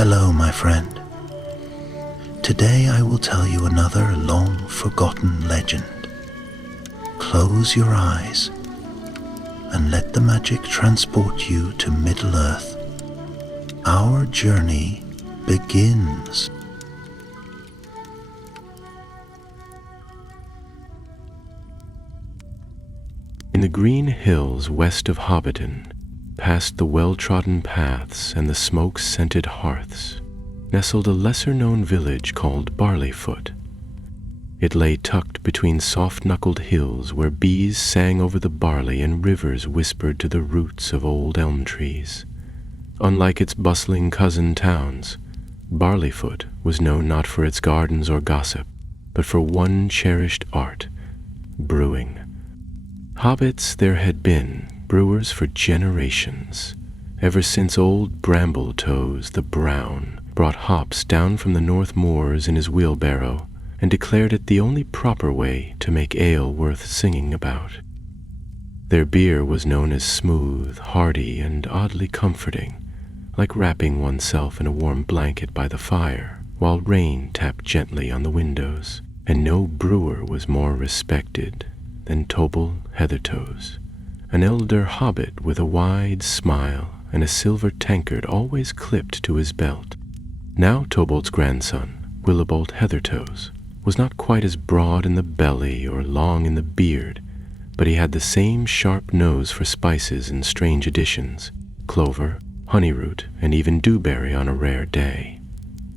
Hello, my friend. Today I will tell you another long-forgotten legend. Close your eyes and let the magic transport you to Middle-earth. Our journey begins. In the green hills west of Hobbiton, past the well-trodden paths and the smoke-scented hearths, nestled a lesser-known village called Barleyfoot. It lay tucked between soft-knuckled hills where bees sang over the barley and rivers whispered to the roots of old elm trees. Unlike its bustling cousin towns, Barleyfoot was known not for its gardens or gossip, but for one cherished art, brewing. Hobbits there had been, brewers for generations, ever since old Brambletoes the Brown brought hops down from the North Moors in his wheelbarrow and declared it the only proper way to make ale worth singing about. Their beer was known as smooth, hearty, and oddly comforting, like wrapping oneself in a warm blanket by the fire while rain tapped gently on the windows, and no brewer was more respected than Tobal Heathertoes, an elder hobbit with a wide smile and a silver tankard always clipped to his belt. Now Tobalt's grandson, Willibald Heathertoes, was not quite as broad in the belly or long in the beard, but he had the same sharp nose for spices and strange additions, clover, honeyroot, and even dewberry on a rare day.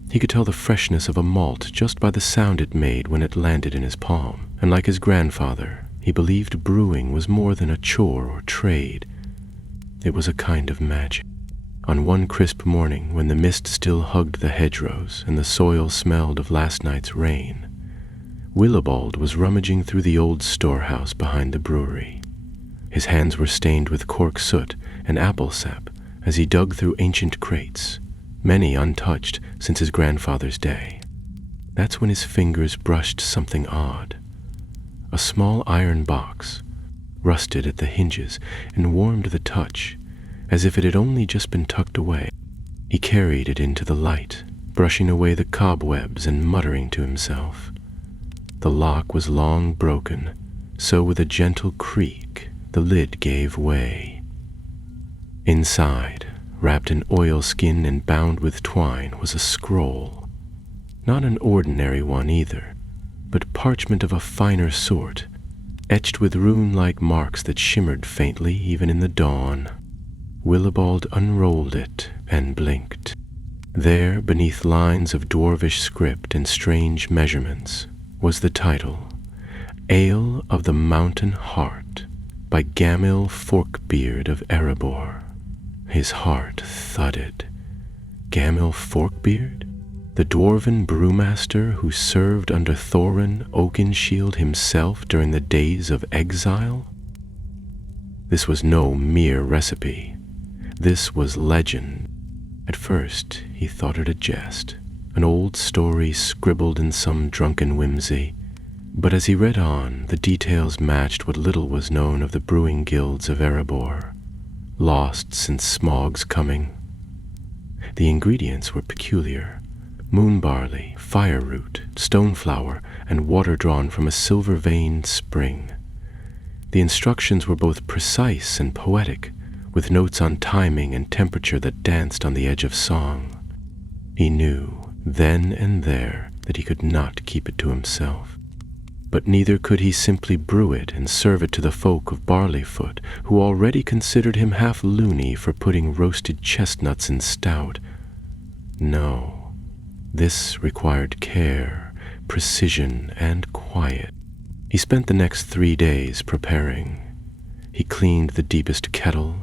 He could tell the freshness of a malt just by the sound it made when it landed in his palm, and like his grandfather, he believed brewing was more than a chore or trade. It was a kind of magic. On one crisp morning, when the mist still hugged the hedgerows and the soil smelled of last night's rain, Willibald was rummaging through the old storehouse behind the brewery. His hands were stained with cork soot and apple sap as he dug through ancient crates, many untouched since his grandfather's day. That's when his fingers brushed something odd. A small iron box, rusted at the hinges and warm to the touch, as if it had only just been tucked away. He carried it into the light, brushing away the cobwebs and muttering to himself. The lock was long broken, so with a gentle creak, the lid gave way. Inside, wrapped in oilskin and bound with twine, was a scroll. Not an ordinary one either, but parchment of a finer sort, etched with rune-like marks that shimmered faintly even in the dawn. Willibald unrolled it and blinked. There, beneath lines of dwarvish script and strange measurements, was the title, Ale of the Mountain Heart, by Gamil Forkbeard of Erebor. His heart thudded. Gamil Forkbeard? The dwarven brewmaster who served under Thorin Oakenshield himself during the days of exile? This was no mere recipe. This was legend. At first, he thought it a jest, an old story scribbled in some drunken whimsy. But as he read on, the details matched what little was known of the brewing guilds of Erebor, lost since Smaug's coming. The ingredients were peculiar. Moon barley, fire root, stoneflower, and water drawn from a silver-veined spring. The instructions were both precise and poetic, with notes on timing and temperature that danced on the edge of song. He knew, then and there, that he could not keep it to himself. But neither could he simply brew it and serve it to the folk of Barleyfoot, who already considered him half loony for putting roasted chestnuts in stout. No. This required care, precision, and quiet. He spent the next 3 days preparing. He cleaned the deepest kettle,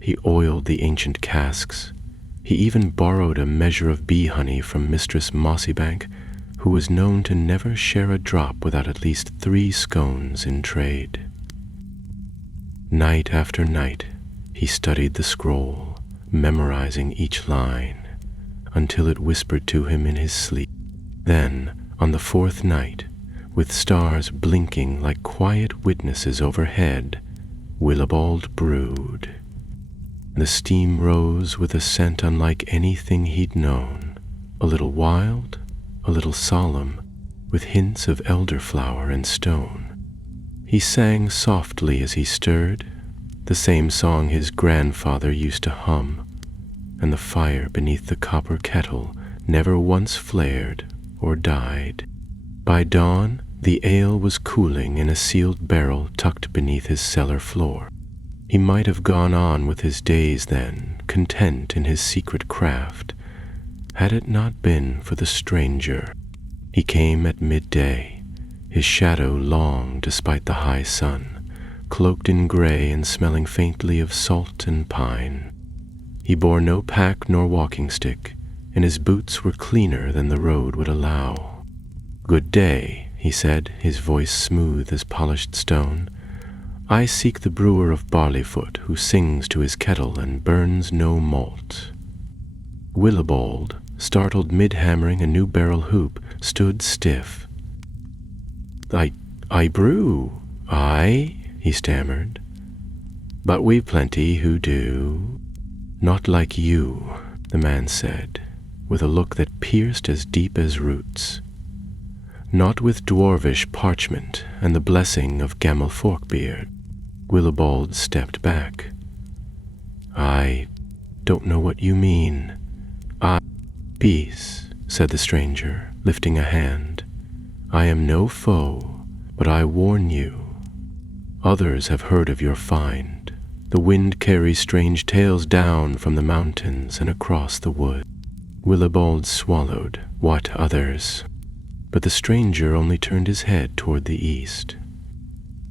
he oiled the ancient casks, he even borrowed a measure of bee honey from Mistress Mossybank, who was known to never share a drop without at least 3 scones in trade. Night after night, he studied the scroll, memorizing each line, until it whispered to him in his sleep. Then, on the 4th night, with stars blinking like quiet witnesses overhead, Willibald brewed. The steam rose with a scent unlike anything he'd known, a little wild, a little solemn, with hints of elderflower and stone. He sang softly as he stirred, the same song his grandfather used to hum, and the fire beneath the copper kettle never once flared or died. By dawn, the ale was cooling in a sealed barrel tucked beneath his cellar floor. He might have gone on with his days then, content in his secret craft, had it not been for the stranger. He came at midday, his shadow long despite the high sun, cloaked in gray and smelling faintly of salt and pine. He bore no pack nor walking stick, and his boots were cleaner than the road would allow. "Good day," he said, his voice smooth as polished stone. "I seek the brewer of Barleyfoot, who sings to his kettle and burns no malt." Willibald, startled mid-hammering a new barrel hoop, stood stiff. I brew, aye," he stammered, "but we've plenty who do." "Not like you," the man said, with a look that pierced as deep as roots. "Not with dwarvish parchment and the blessing of Gamel Forkbeard." Willibald stepped back. "I don't know what you mean." "Peace," said the stranger, lifting a hand. "I am no foe, but I warn you. Others have heard of your find. The wind carries strange tales down from the mountains and across the wood." Willibald swallowed. What others? But the stranger only turned his head toward the east.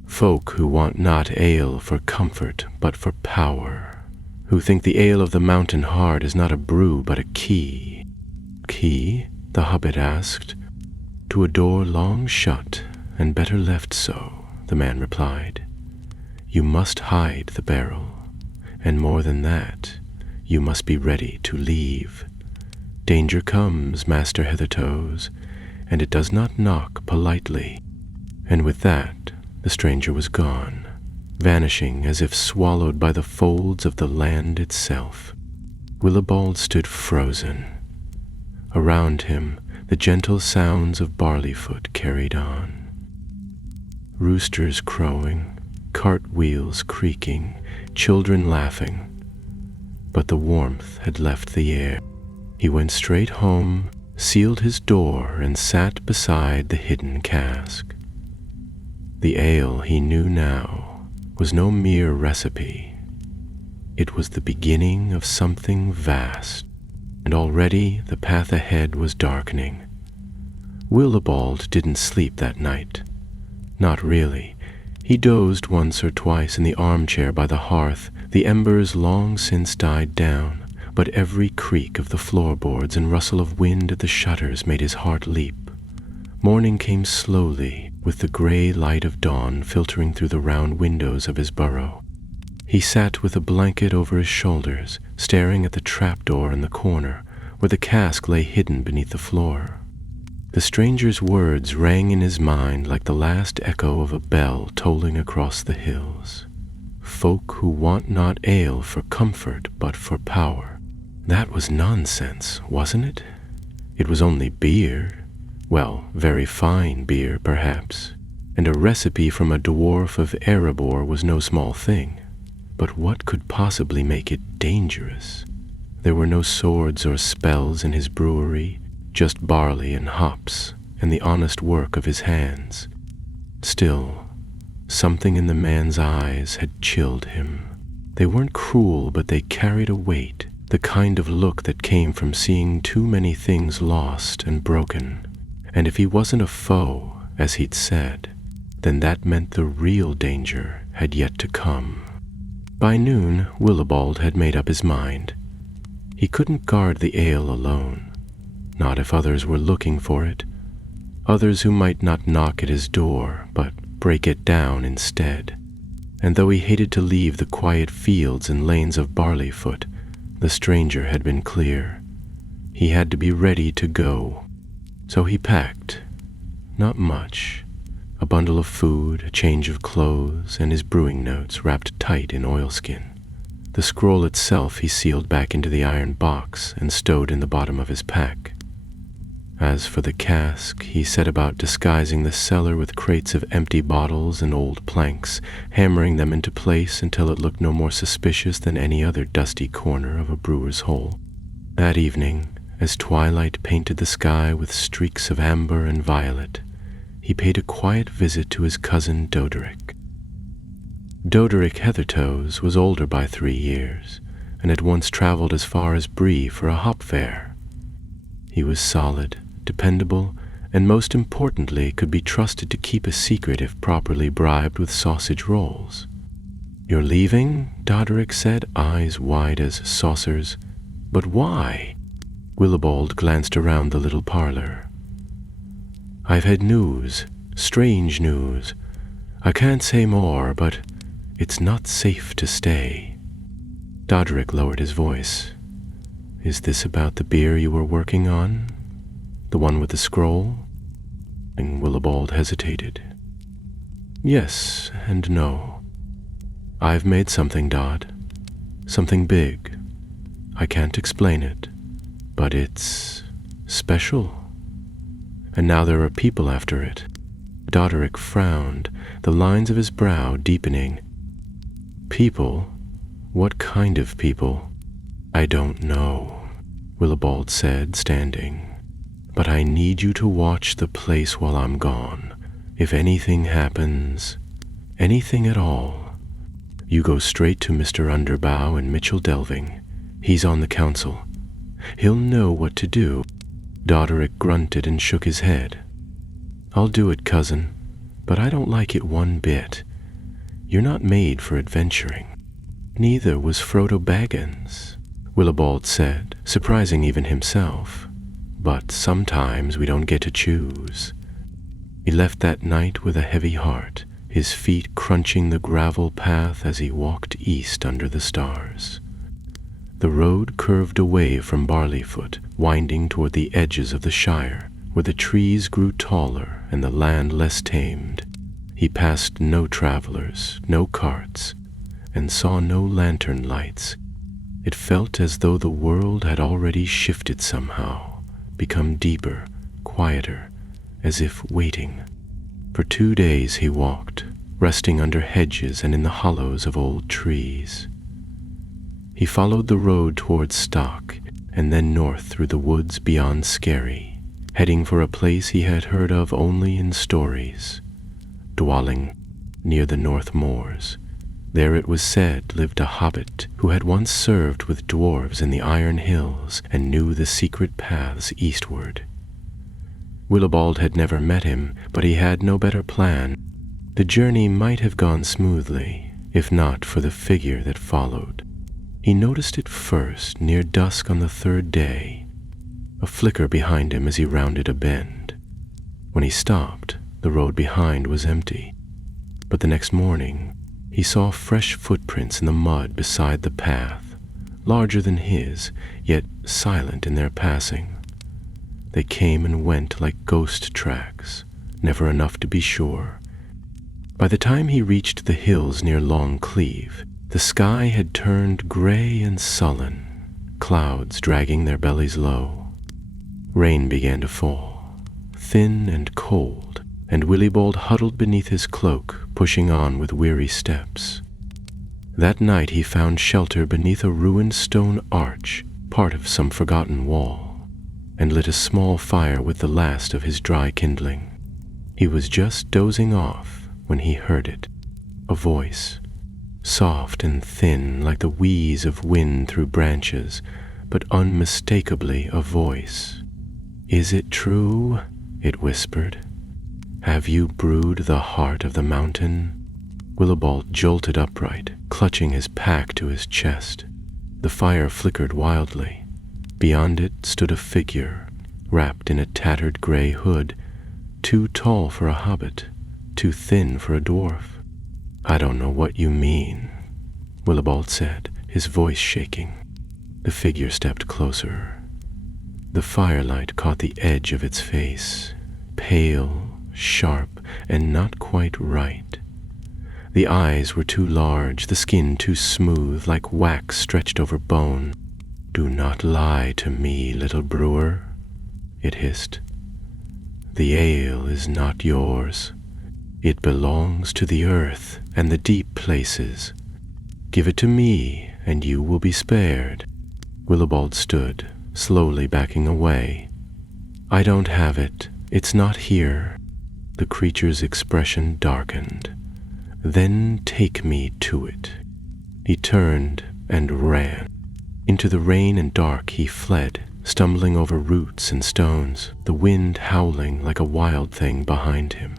"Folk who want not ale for comfort, but for power, who think the ale of the mountain heart is not a brew, but a key." "Key?" the Hobbit asked. "To a door long shut, and better left so," the man replied. "You must hide the barrel, and more than that, you must be ready to leave. Danger comes, Master Heathertoes, and it does not knock politely." And with that, the stranger was gone, vanishing as if swallowed by the folds of the land itself. Willibald stood frozen. Around him, the gentle sounds of Barleyfoot carried on. Roosters crowing, cartwheels creaking, children laughing. But the warmth had left the air. He went straight home, sealed his door, and sat beside the hidden cask. The ale he knew now was no mere recipe. It was the beginning of something vast, and already the path ahead was darkening. Willibald didn't sleep that night. Not really. He dozed once or twice in the armchair by the hearth. The embers long since died down, but every creak of the floorboards and rustle of wind at the shutters made his heart leap. Morning came slowly, with the gray light of dawn filtering through the round windows of his burrow. He sat with a blanket over his shoulders, staring at the trapdoor in the corner, where the cask lay hidden beneath the floor. The stranger's words rang in his mind like the last echo of a bell tolling across the hills. "Folk who want not ale for comfort, but for power." That was nonsense, wasn't it? It was only beer. Well, very fine beer, perhaps, and a recipe from a dwarf of Erebor was no small thing. But what could possibly make it dangerous? There were no swords or spells in his brewery, just barley and hops, and the honest work of his hands. Still, something in the man's eyes had chilled him. They weren't cruel, but they carried a weight, the kind of look that came from seeing too many things lost and broken. And if he wasn't a foe, as he'd said, then that meant the real danger had yet to come. By noon, Willibald had made up his mind. He couldn't guard the ale alone, not if others were looking for it, others who might not knock at his door, but break it down instead. And though he hated to leave the quiet fields and lanes of Barleyfoot, the stranger had been clear. He had to be ready to go. So he packed. Not much. A bundle of food, a change of clothes, and his brewing notes wrapped tight in oilskin. The scroll itself he sealed back into the iron box and stowed in the bottom of his pack. As for the cask, he set about disguising the cellar with crates of empty bottles and old planks, hammering them into place until it looked no more suspicious than any other dusty corner of a brewer's hole. That evening, as twilight painted the sky with streaks of amber and violet, he paid a quiet visit to his cousin Doderick. Doderick Heathertoes was older by 3 years, and had once traveled as far as Bree for a hop fair. He was solid, dependable, and most importantly could be trusted to keep a secret if properly bribed with sausage rolls. "You're leaving?" Doderick said, eyes wide as saucers. "But why?" Willibald glanced around the little parlor. "I've had news, strange news. I can't say more, but it's not safe to stay." Doderick lowered his voice. "Is this about the beer you were working on? The one with the scroll?" And Willibald hesitated. "Yes and no. I've made something, Dodd. Something big. I can't explain it, but it's special. And now there are people after it." Doderick frowned, the lines of his brow deepening. "People? What kind of people?" "I don't know," Willibald said, standing. "But I need you to watch the place while I'm gone. If anything happens, anything at all, you go straight to Mr. Underbow and Mitchell Delving. He's on the council. He'll know what to do." Doderick grunted and shook his head. "I'll do it, cousin, but I don't like it one bit. You're not made for adventuring." "Neither was Frodo Baggins," Willibald said, surprising even himself. "But sometimes we don't get to choose." He left that night with a heavy heart, his feet crunching the gravel path as he walked east under the stars. The road curved away from Barleyfoot, winding toward the edges of the Shire, where the trees grew taller and the land less tamed. He passed no travelers, no carts, and saw no lantern lights. It felt as though the world had already shifted somehow, become deeper, quieter, as if waiting. For 2 days he walked, resting under hedges and in the hollows of old trees. He followed the road towards Stock, and then north through the woods beyond Skerry, heading for a place he had heard of only in stories, Dwalling, near the North Moors. There it was said lived a hobbit who had once served with dwarves in the Iron Hills and knew the secret paths eastward. Willibald had never met him, but he had no better plan. The journey might have gone smoothly, if not for the figure that followed. He noticed it first near dusk on the 3rd day, a flicker behind him as he rounded a bend. When he stopped, the road behind was empty, but the next morning he saw fresh footprints in the mud beside the path, larger than his, yet silent in their passing. They came and went like ghost tracks, never enough to be sure. By the time he reached the hills near Long Cleave, the sky had turned gray and sullen, clouds dragging their bellies low. Rain began to fall, thin and cold, and Willibald huddled beneath his cloak, pushing on with weary steps. That night he found shelter beneath a ruined stone arch, part of some forgotten wall, and lit a small fire with the last of his dry kindling. He was just dozing off when he heard it, a voice, soft and thin like the wheeze of wind through branches, but unmistakably a voice. "Is it true?" it whispered. "Have you brewed the heart of the mountain?" Willibald jolted upright, clutching his pack to his chest. The fire flickered wildly. Beyond it stood a figure, wrapped in a tattered gray hood, too tall for a hobbit, too thin for a dwarf. "I don't know what you mean," Willibald said, his voice shaking. The figure stepped closer. The firelight caught the edge of its face, pale, sharp, and not quite right. The eyes were too large, the skin too smooth, like wax stretched over bone. "Do not lie to me, little brewer," it hissed. "The ale is not yours. It belongs to the earth and the deep places. Give it to me, and you will be spared." Willibald stood, slowly backing away. "I don't have it. It's not here." The creature's expression darkened. "Then take me to it." He turned and ran. Into the rain and dark he fled, stumbling over roots and stones, the wind howling like a wild thing behind him.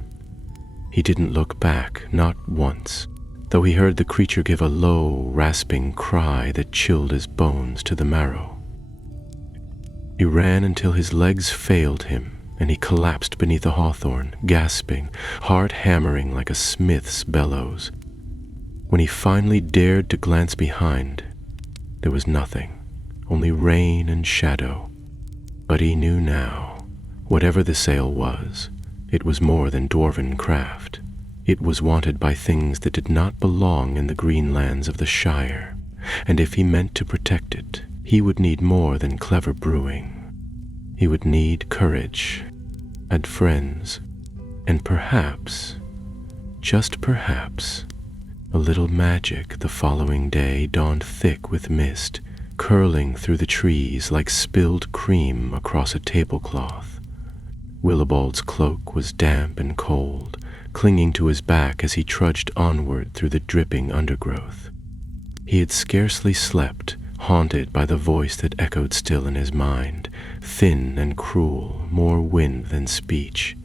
He didn't look back, not once, though he heard the creature give a low, rasping cry that chilled his bones to the marrow. He ran until his legs failed him, and he collapsed beneath a hawthorn, gasping, heart hammering like a smith's bellows. When he finally dared to glance behind, there was nothing, only rain and shadow. But he knew now, whatever the sail was, it was more than dwarven craft. It was wanted by things that did not belong in the green lands of the Shire, and if he meant to protect it, he would need more than clever brewing. He would need courage, and friends, and perhaps, just perhaps, a little magic. The following day dawned thick with mist, curling through the trees like spilled cream across a tablecloth. Willibald's cloak was damp and cold, clinging to his back as he trudged onward through the dripping undergrowth. He had scarcely slept, haunted by the voice that echoed still in his mind, thin and cruel, more wind than speech.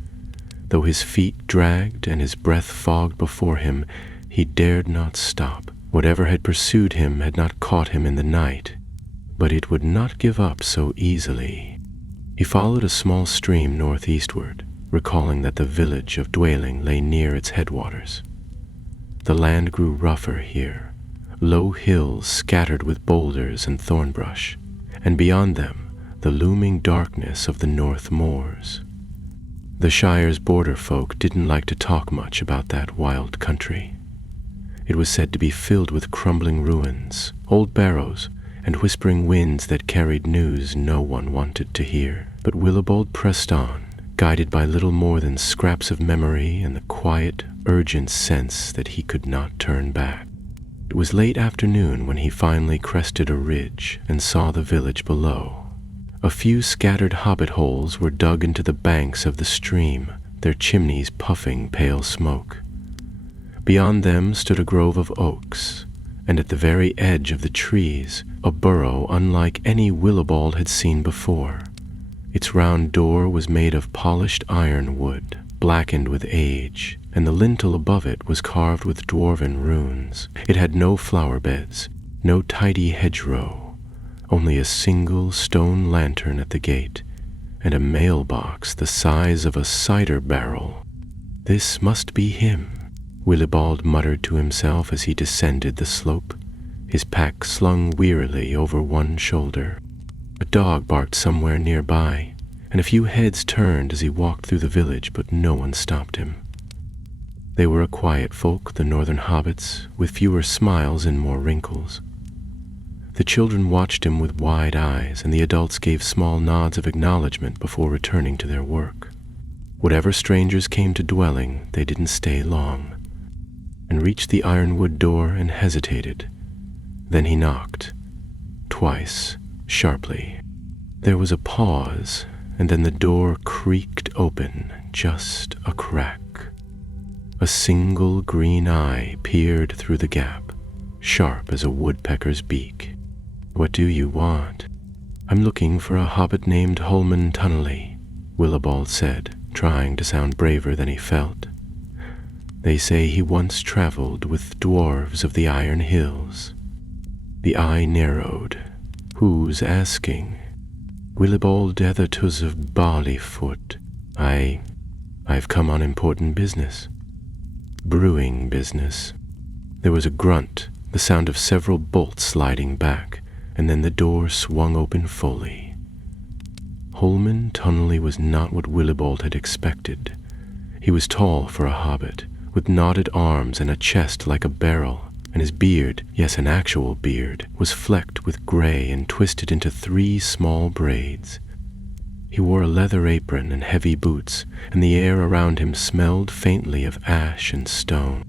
Though his feet dragged and his breath fogged before him, he dared not stop. Whatever had pursued him had not caught him in the night, but it would not give up so easily. He followed a small stream northeastward, recalling that the village of Dwelling lay near its headwaters. The land grew rougher here, low hills scattered with boulders and thornbrush, and beyond them the looming darkness of the North Moors. The Shire's border folk didn't like to talk much about that wild country. It was said to be filled with crumbling ruins, old barrows, and whispering winds that carried news no one wanted to hear. But Willibald pressed on, guided by little more than scraps of memory and the quiet, urgent sense that he could not turn back. It was late afternoon when he finally crested a ridge and saw the village below. A few scattered hobbit holes were dug into the banks of the stream, their chimneys puffing pale smoke. Beyond them stood a grove of oaks, and at the very edge of the trees, a burrow unlike any Willibald had seen before. Its round door was made of polished iron wood, blackened with age, and the lintel above it was carved with dwarven runes. It had no flower beds, no tidy hedgerow, only a single stone lantern at the gate, and a mailbox the size of a cider barrel. "This must be him," Willibald muttered to himself as he descended the slope, his pack slung wearily over one shoulder. A dog barked somewhere nearby, and a few heads turned as he walked through the village, but no one stopped him. They were a quiet folk, the northern hobbits, with fewer smiles and more wrinkles. The children watched him with wide eyes, and the adults gave small nods of acknowledgement before returning to their work. Whatever strangers came to Dwelling, they didn't stay long, and reached the ironwood door and hesitated. Then he knocked, twice, sharply. There was a pause, and then the door creaked open, just a crack. A single green eye peered through the gap, sharp as a woodpecker's beak. "What do you want?" "I'm looking for a hobbit named Holman Tunnelly," Willibald said, trying to sound braver than he felt. "They say he once traveled with dwarves of the Iron Hills." The eye narrowed. "Who's asking?" "Willibald Ethertus of Barleyfoot. I've come on important business." "Brewing business." There was a grunt, the sound of several bolts sliding back, and then the door swung open fully. Holman Tunnelly was not what Willibald had expected. He was tall for a hobbit, with knotted arms and a chest like a barrel, and his beard, yes, an actual beard, was flecked with gray and twisted into 3 small braids. He wore a leather apron and heavy boots, and the air around him smelled faintly of ash and stone.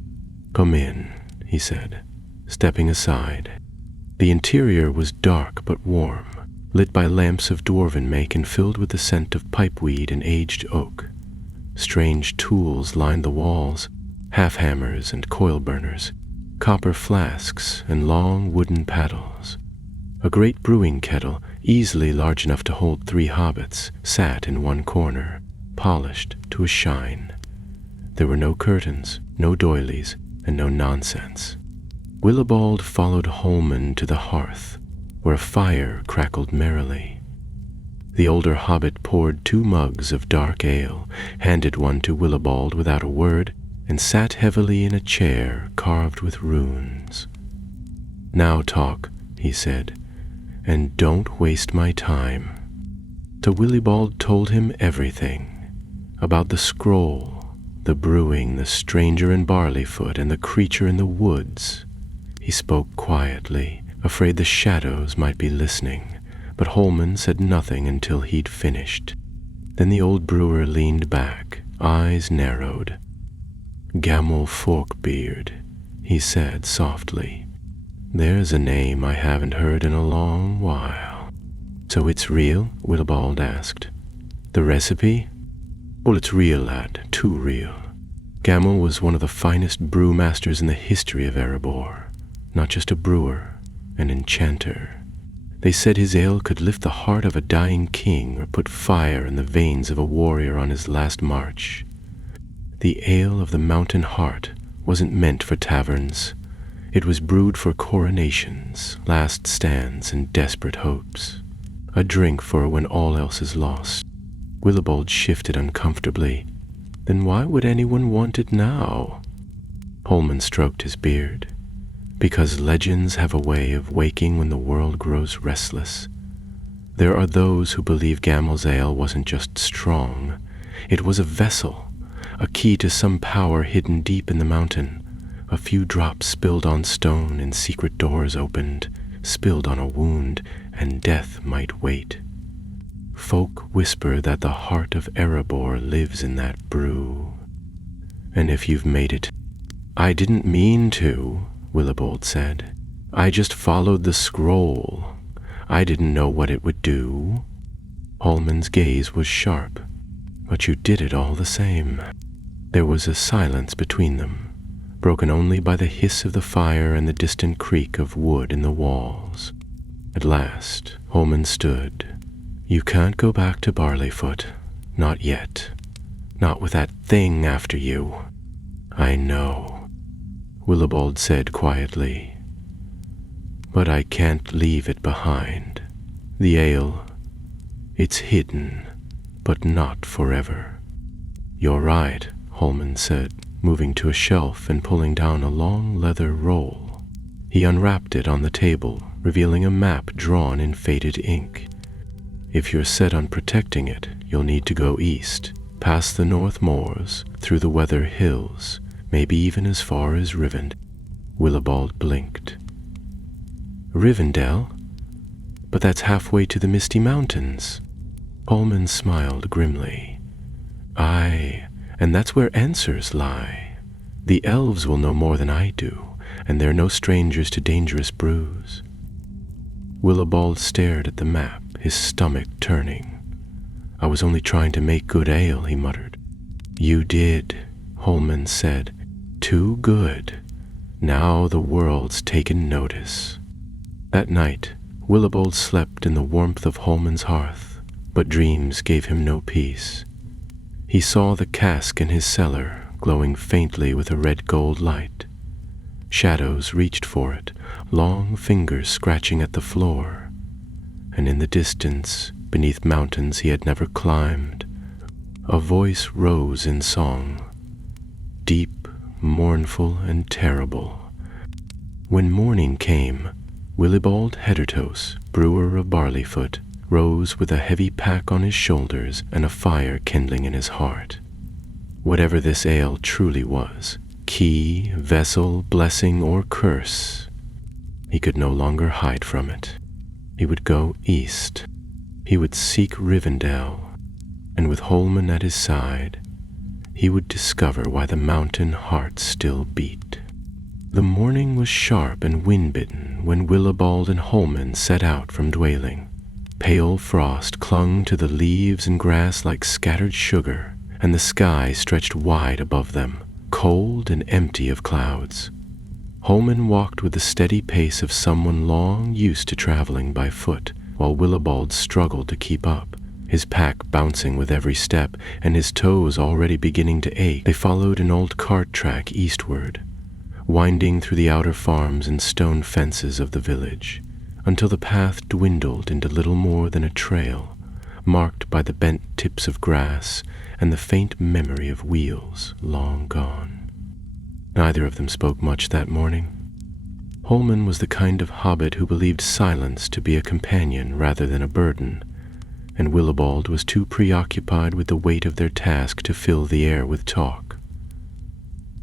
"Come in," he said, stepping aside. The interior was dark but warm, lit by lamps of dwarven make and filled with the scent of pipeweed and aged oak. Strange tools lined the walls, half-hammers and coil burners, copper flasks and long wooden paddles. A great brewing kettle, easily large enough to hold 3 hobbits, sat in one corner, polished to a shine. There were no curtains, no doilies, and no nonsense. Willibald followed Holman to the hearth, where a fire crackled merrily. The older hobbit poured 2 mugs of dark ale, handed one to Willibald without a word, and sat heavily in a chair carved with runes. "Now talk," he said, "and don't waste my time." So Willibald told him everything, about the scroll, the brewing, the stranger in Barleyfoot, and the creature in the woods. He spoke quietly, afraid the shadows might be listening, but Holman said nothing until he'd finished. Then the old brewer leaned back, eyes narrowed. "Gamel Forkbeard," he said softly. "There's a name I haven't heard in a long while." "So it's real?" Willibald asked. "The recipe?" "Well, it's real, lad, too real. Gamel was one of the finest brewmasters in the history of Erebor. Not just a brewer, an enchanter. They said his ale could lift the heart of a dying king or put fire in the veins of a warrior on his last march. The ale of the mountain heart wasn't meant for taverns. It was brewed for coronations, last stands, and desperate hopes. A drink for when all else is lost. Willibald shifted uncomfortably. Then why would anyone want it now? Holman stroked his beard. Because legends have a way of waking when the world grows restless. There are those who believe Gamel's ale wasn't just strong. It was a vessel, a key to some power hidden deep in the mountain. A few drops spilled on stone and secret doors opened, spilled on a wound, and death might wait. Folk whisper that the heart of Erebor lives in that brew. And if you've made it, "I didn't mean to," Willibald said. "I just followed the scroll. I didn't know what it would do." Holman's gaze was sharp. "But you did it all the same." There was a silence between them, broken only by the hiss of the fire and the distant creak of wood in the walls. At last, Holman stood. "You can't go back to Barleyfoot. Not yet. Not with that thing after you." "I know," Willibald said quietly. "But I can't leave it behind. The ale, it's hidden, but not forever." "You're right," Holman said, moving to a shelf and pulling down a long leather roll. He unwrapped it on the table, revealing a map drawn in faded ink. "If you're set on protecting it, you'll need to go east, past the North Moors, through the Weather Hills, maybe even as far as Rivendell." Willibald blinked. "Rivendell? But that's halfway to the Misty Mountains." Holman smiled grimly. "Aye, and that's where answers lie. The elves will know more than I do, and they're no strangers to dangerous brews." Willibald stared at the map, his stomach turning. "I was only trying to make good ale," he muttered. "You did," Holman said. "Too good. Now the world's taken notice." That night, Willibald slept in the warmth of Holman's hearth, but dreams gave him no peace. He saw the cask in his cellar, glowing faintly with a red-gold light. Shadows reached for it, long fingers scratching at the floor. And in the distance, beneath mountains he had never climbed, a voice rose in song, deep, mournful, and terrible. When morning came, Willibald Heddertos, brewer of Barleyfoot, rose with a heavy pack on his shoulders and a fire kindling in his heart. Whatever this ale truly was, key, vessel, blessing, or curse, he could no longer hide from it. He would go east. He would seek Rivendell, and with Holman at his side, he would discover why the mountain heart still beat. The morning was sharp and wind-bitten when Willibald and Holman set out from Dwayling. Pale frost clung to the leaves and grass like scattered sugar, and the sky stretched wide above them, cold and empty of clouds. Holman walked with the steady pace of someone long used to traveling by foot, while Willibald struggled to keep up, his pack bouncing with every step, and his toes already beginning to ache. They followed an old cart track eastward, winding through the outer farms and stone fences of the village, until the path dwindled into little more than a trail, marked by the bent tips of grass and the faint memory of wheels long gone. Neither of them spoke much that morning. Holman was the kind of hobbit who believed silence to be a companion rather than a burden, and Willibald was too preoccupied with the weight of their task to fill the air with talk.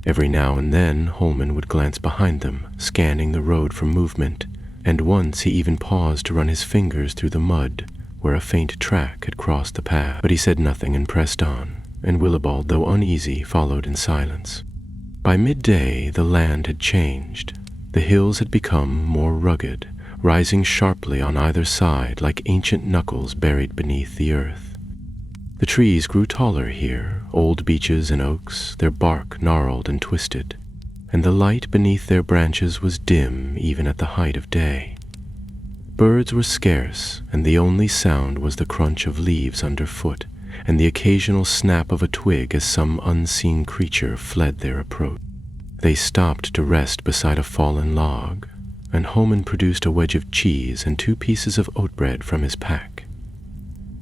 Every now and then Holman would glance behind them, scanning the road for movement, and once he even paused to run his fingers through the mud where a faint track had crossed the path. But he said nothing and pressed on, and Willibald, though uneasy, followed in silence. By midday the land had changed. The hills had become more rugged, rising sharply on either side like ancient knuckles buried beneath the earth. The trees grew taller here, old beeches and oaks, their bark gnarled and twisted, and the light beneath their branches was dim even at the height of day. Birds were scarce, and the only sound was the crunch of leaves underfoot, and the occasional snap of a twig as some unseen creature fled their approach. They stopped to rest beside a fallen log, and Holman produced a wedge of cheese and 2 pieces of oat bread from his pack.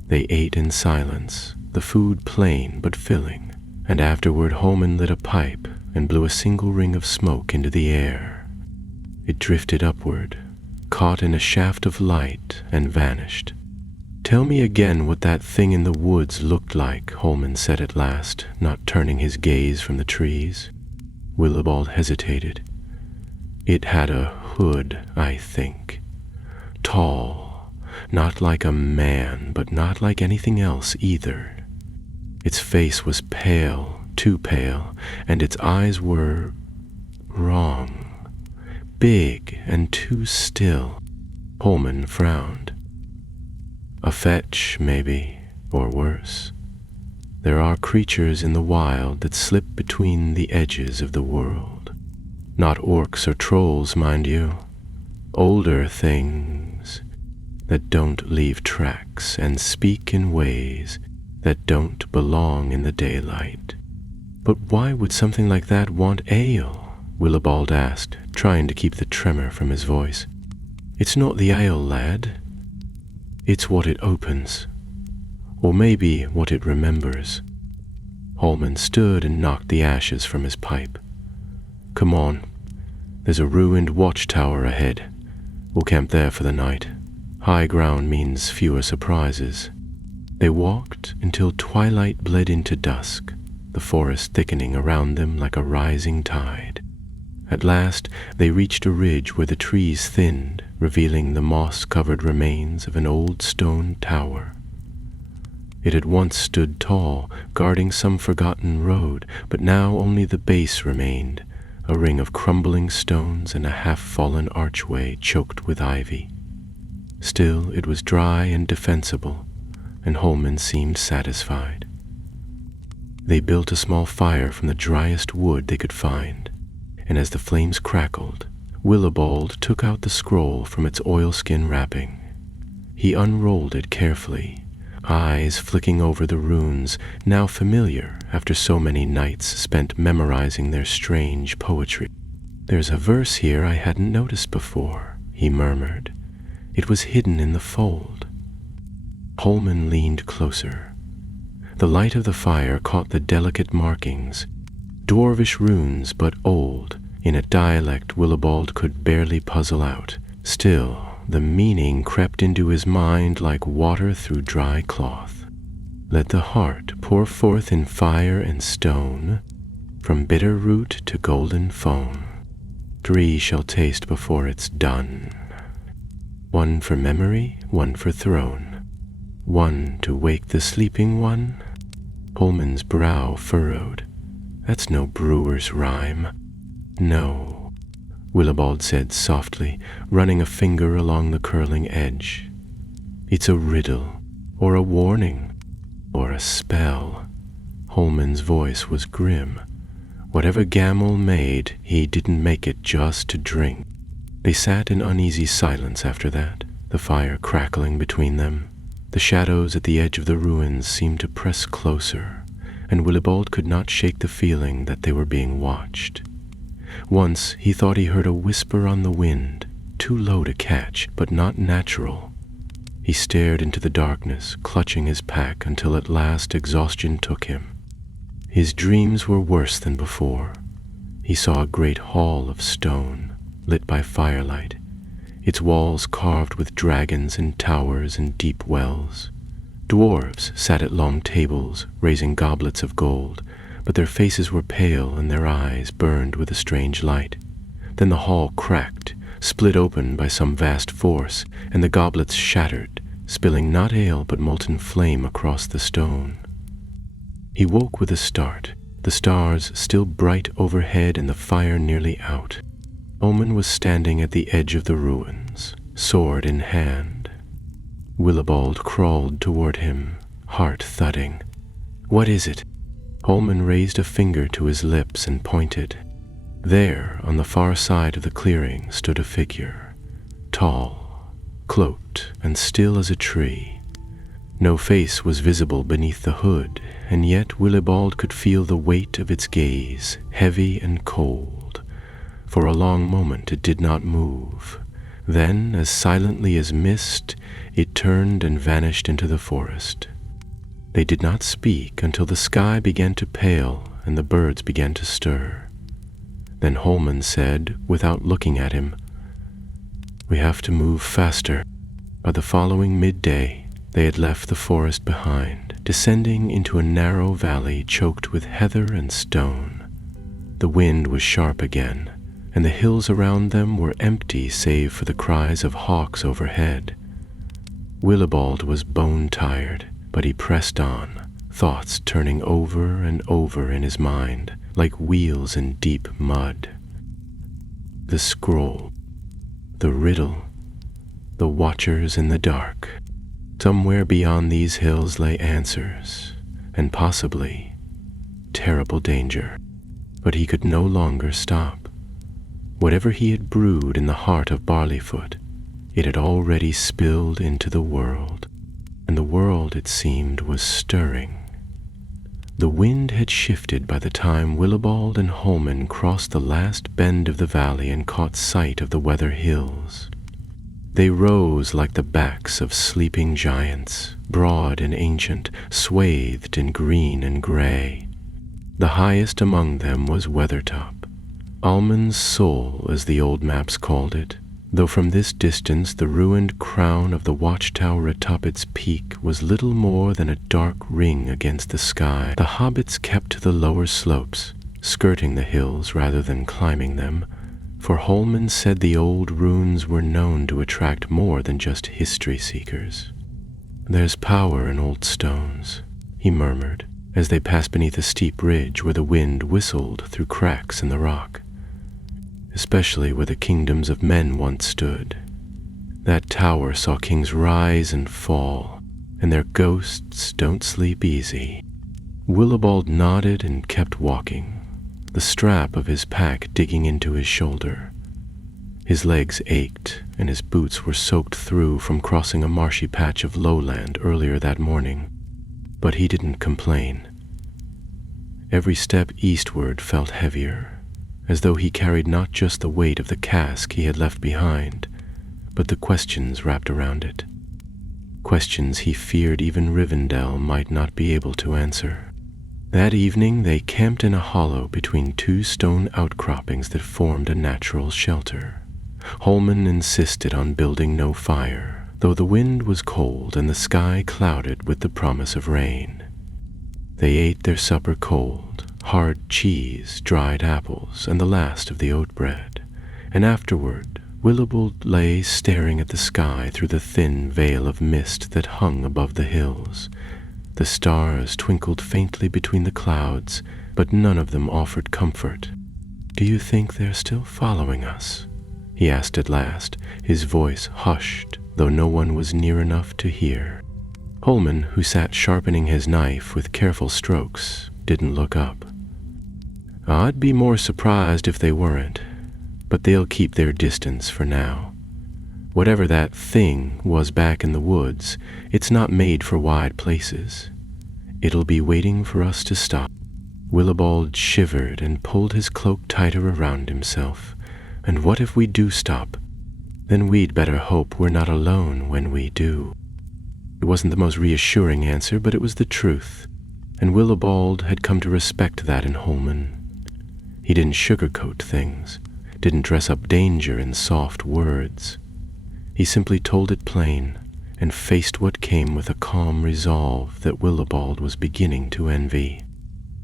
They ate in silence, the food plain but filling, and afterward Holman lit a pipe and blew a single ring of smoke into the air. It drifted upward, caught in a shaft of light, and vanished. "Tell me again what that thing in the woods looked like," Holman said at last, not turning his gaze from the trees. Willibald hesitated. "It had a hood, I think. Tall, not like a man, but not like anything else either. Its face was pale, too pale, and its eyes were wrong, big and too still." Holman frowned. "A fetch, maybe, or worse. There are creatures in the wild that slip between the edges of the world. Not orcs or trolls, mind you. Older things that don't leave tracks and speak in ways that don't belong in the daylight." "But why would something like that want ale?" Willibald asked, trying to keep the tremor from his voice. "It's not the ale, lad. It's what it opens. Or maybe what it remembers." Holman stood and knocked the ashes from his pipe. "Come on. There's a ruined watchtower ahead. We'll camp there for the night. High ground means fewer surprises." They walked until twilight bled into dusk, the forest thickening around them like a rising tide. At last they reached a ridge where the trees thinned, revealing the moss-covered remains of an old stone tower. It had once stood tall, guarding some forgotten road, but now only the base remained, a ring of crumbling stones and a half-fallen archway choked with ivy. Still, it was dry and defensible, and Holman seemed satisfied. They built a small fire from the driest wood they could find, and as the flames crackled, Willibald took out the scroll from its oilskin wrapping. He unrolled it carefully, eyes flicking over the runes, now familiar after so many nights spent memorizing their strange poetry. "There's a verse here I hadn't noticed before," he murmured. "It was hidden in the fold." Holman leaned closer. The light of the fire caught the delicate markings, dwarvish runes but old, in a dialect Willibald could barely puzzle out. Still, the meaning crept into his mind like water through dry cloth. "Let the heart pour forth in fire and stone, from bitter root to golden foam, 3 shall taste before it's done. 1 for memory, 1 for throne, 1 to wake the sleeping one. Holman's brow furrowed. That's no brewer's rhyme. No, Willibald said softly, running a finger along the curling edge. It's a riddle, or a warning, or a spell. Holman's voice was grim. Whatever Gamel made, he didn't make it just to drink. They sat in uneasy silence after that, the fire crackling between them. The shadows at the edge of the ruins seemed to press closer, and Willibald could not shake the feeling that they were being watched. Once he thought he heard a whisper on the wind, too low to catch, but not natural. He stared into the darkness, clutching his pack until at last exhaustion took him. His dreams were worse than before. He saw a great hall of stone, lit by firelight, its walls carved with dragons and towers and deep wells. Dwarves sat at long tables, raising goblets of gold, but their faces were pale and their eyes burned with a strange light. Then the hall cracked, split open by some vast force, and the goblets shattered, spilling not ale but molten flame across the stone. He woke with a start, the stars still bright overhead and the fire nearly out. Omen was standing at the edge of the ruins, sword in hand. Willibald crawled toward him, heart thudding. "What is it?" Holman raised a finger to his lips and pointed. There, on the far side of the clearing, stood a figure, tall, cloaked, and still as a tree. No face was visible beneath the hood, and yet Willibald could feel the weight of its gaze, heavy and cold. For a long moment it did not move. Then, as silently as mist, it turned and vanished into the forest. They did not speak until the sky began to pale and the birds began to stir. Then Holman said, without looking at him, "We have to move faster." By the following midday, they had left the forest behind, descending into a narrow valley choked with heather and stone. The wind was sharp again, and the hills around them were empty save for the cries of hawks overhead. Willibald was bone-tired, but he pressed on, thoughts turning over and over in his mind, like wheels in deep mud. The scroll, the riddle, the watchers in the dark. Somewhere beyond these hills lay answers, and possibly terrible danger. But he could no longer stop. Whatever he had brewed in the heart of Barleyfoot, it had already spilled into the world, and the world, it seemed, was stirring. The wind had shifted by the time Willibald and Holman crossed the last bend of the valley and caught sight of the Weather Hills. They rose like the backs of sleeping giants, broad and ancient, swathed in green and gray. The highest among them was Weathertop, Almond's Soul, as the old maps called it, though from this distance the ruined crown of the watchtower atop its peak was little more than a dark ring against the sky. The hobbits kept to the lower slopes, skirting the hills rather than climbing them, for Holman said the old runes were known to attract more than just history seekers. "There's power in old stones," he murmured, as they passed beneath a steep ridge where the wind whistled through cracks in the rock. "Especially where the kingdoms of men once stood. That tower saw kings rise and fall, and their ghosts don't sleep easy." Willibald nodded and kept walking, the strap of his pack digging into his shoulder. His legs ached, and his boots were soaked through from crossing a marshy patch of lowland earlier that morning, but he didn't complain. Every step eastward felt heavier, as though he carried not just the weight of the cask he had left behind, but the questions wrapped around it. Questions he feared even Rivendell might not be able to answer. That evening they camped in a hollow between 2 stone outcroppings that formed a natural shelter. Holman insisted on building no fire, though the wind was cold and the sky clouded with the promise of rain. They ate their supper cold, hard cheese, dried apples, and the last of the oat bread, and afterward Willibald lay staring at the sky through the thin veil of mist that hung above the hills. The stars twinkled faintly between the clouds, but none of them offered comfort. "Do you think they're still following us?" he asked at last, his voice hushed, though no one was near enough to hear. Holman, who sat sharpening his knife with careful strokes, didn't look up. "I'd be more surprised if they weren't, but they'll keep their distance for now. Whatever that thing was back in the woods, it's not made for wide places. It'll be waiting for us to stop." Willibald shivered and pulled his cloak tighter around himself. "And what if we do stop? Then we'd better hope we're not alone when we do." It wasn't the most reassuring answer, but it was the truth, and Willibald had come to respect that in Holman. He didn't sugarcoat things, didn't dress up danger in soft words. He simply told it plain and faced what came with a calm resolve that Willibald was beginning to envy.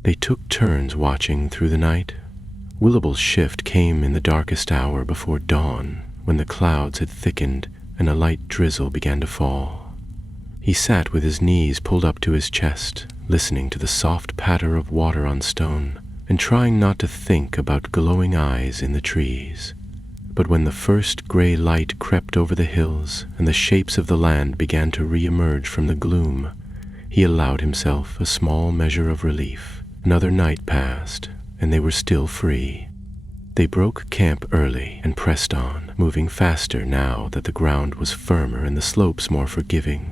They took turns watching through the night. Willibald's shift came in the darkest hour before dawn, when the clouds had thickened and a light drizzle began to fall. He sat with his knees pulled up to his chest, listening to the soft patter of water on stone, and trying not to think about glowing eyes in the trees. But when the first gray light crept over the hills and the shapes of the land began to re-emerge from the gloom, he allowed himself a small measure of relief. Another night passed, and they were still free. They broke camp early and pressed on, moving faster now that the ground was firmer and the slopes more forgiving.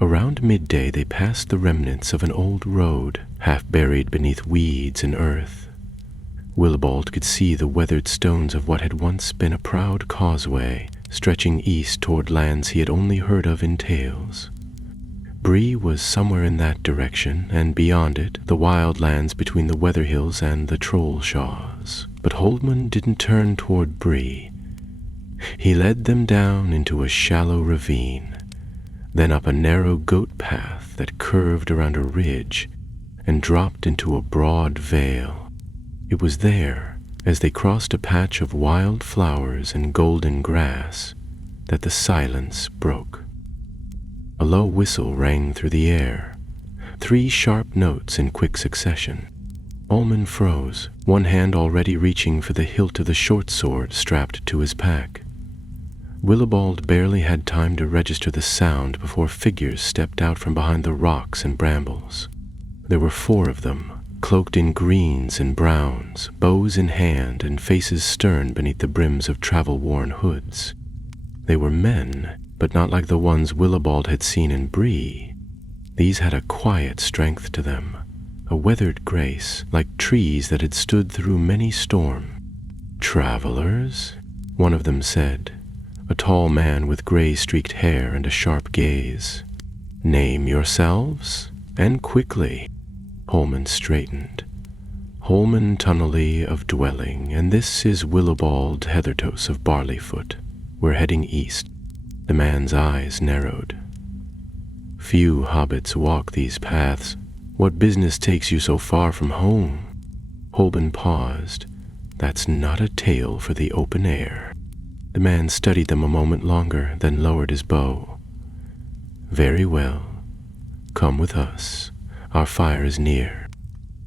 Around midday they passed the remnants of an old road, half buried beneath weeds and earth. Willibald could see the weathered stones of what had once been a proud causeway, stretching east toward lands he had only heard of in tales. Bree was somewhere in that direction, and beyond it, the wild lands between the Weather Hills and the Trollshaws. But Holman didn't turn toward Bree. He led them down into a shallow ravine, then up a narrow goat path that curved around a ridge and dropped into a broad vale. It was there, as they crossed a patch of wild flowers and golden grass, that the silence broke. A low whistle rang through the air, 3 sharp notes in quick succession. Holman froze, one hand already reaching for the hilt of the short sword strapped to his pack. Willibald barely had time to register the sound before figures stepped out from behind the rocks and brambles. There were 4 of them, cloaked in greens and browns, bows in hand and faces stern beneath the brims of travel-worn hoods. They were men, but not like the ones Willibald had seen in Bree. These had a quiet strength to them, a weathered grace, like trees that had stood through many storms. "Travelers?" one of them said, a tall man with gray-streaked hair and a sharp gaze. "Name yourselves, and quickly." Holman straightened. "Holman Tunnelly of Dwelling, and this is Willibald Heathertos of Barleyfoot. We're heading east." The man's eyes narrowed. "Few hobbits walk these paths. What business takes you so far from home?" Holman paused. "That's not a tale for the open air." The man studied them a moment longer, then lowered his bow. "Very well. Come with us. Our fire is near."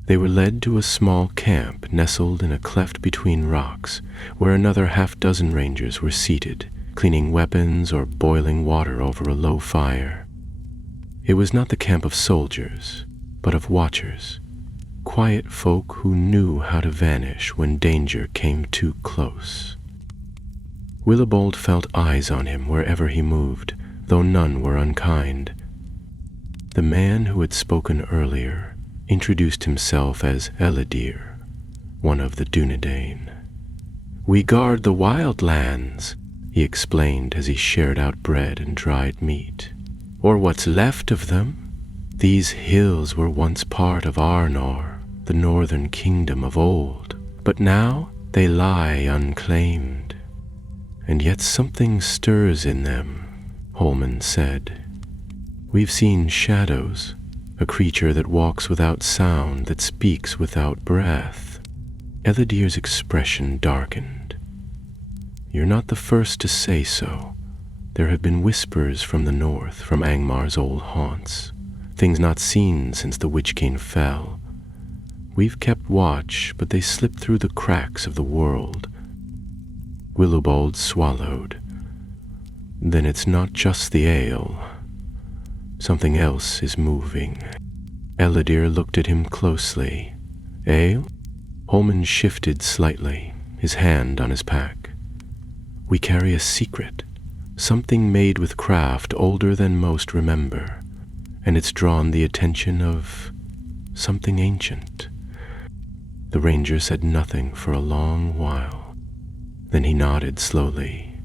They were led to a small camp nestled in a cleft between rocks, where another 6 rangers were seated, cleaning weapons or boiling water over a low fire. It was not the camp of soldiers, but of watchers, quiet folk who knew how to vanish when danger came too close. Willibald felt eyes on him wherever he moved, though none were unkind. The man who had spoken earlier introduced himself as Elidir, one of the Dunedain. "We guard the wild lands," he explained as he shared out bread and dried meat. "Or what's left of them. These hills were once part of Arnor, the northern kingdom of old, but now they lie unclaimed. And yet something stirs in them," Holman said. "We've seen shadows, a creature that walks without sound, that speaks without breath. Elidyr's expression darkened. You're not the first to say so. There have been whispers from the north, from Angmar's old haunts, things not seen since the Witch King fell. We've kept watch, but they slip through the cracks of the world. Willowbald swallowed. Then it's not just the ale. Something else is moving. Elidyr looked at him closely. Ale? Holman shifted slightly, his hand on his pack. We carry a secret, something made with craft older than most remember, and it's drawn the attention of something ancient. The ranger said nothing for a long while. Then he nodded slowly.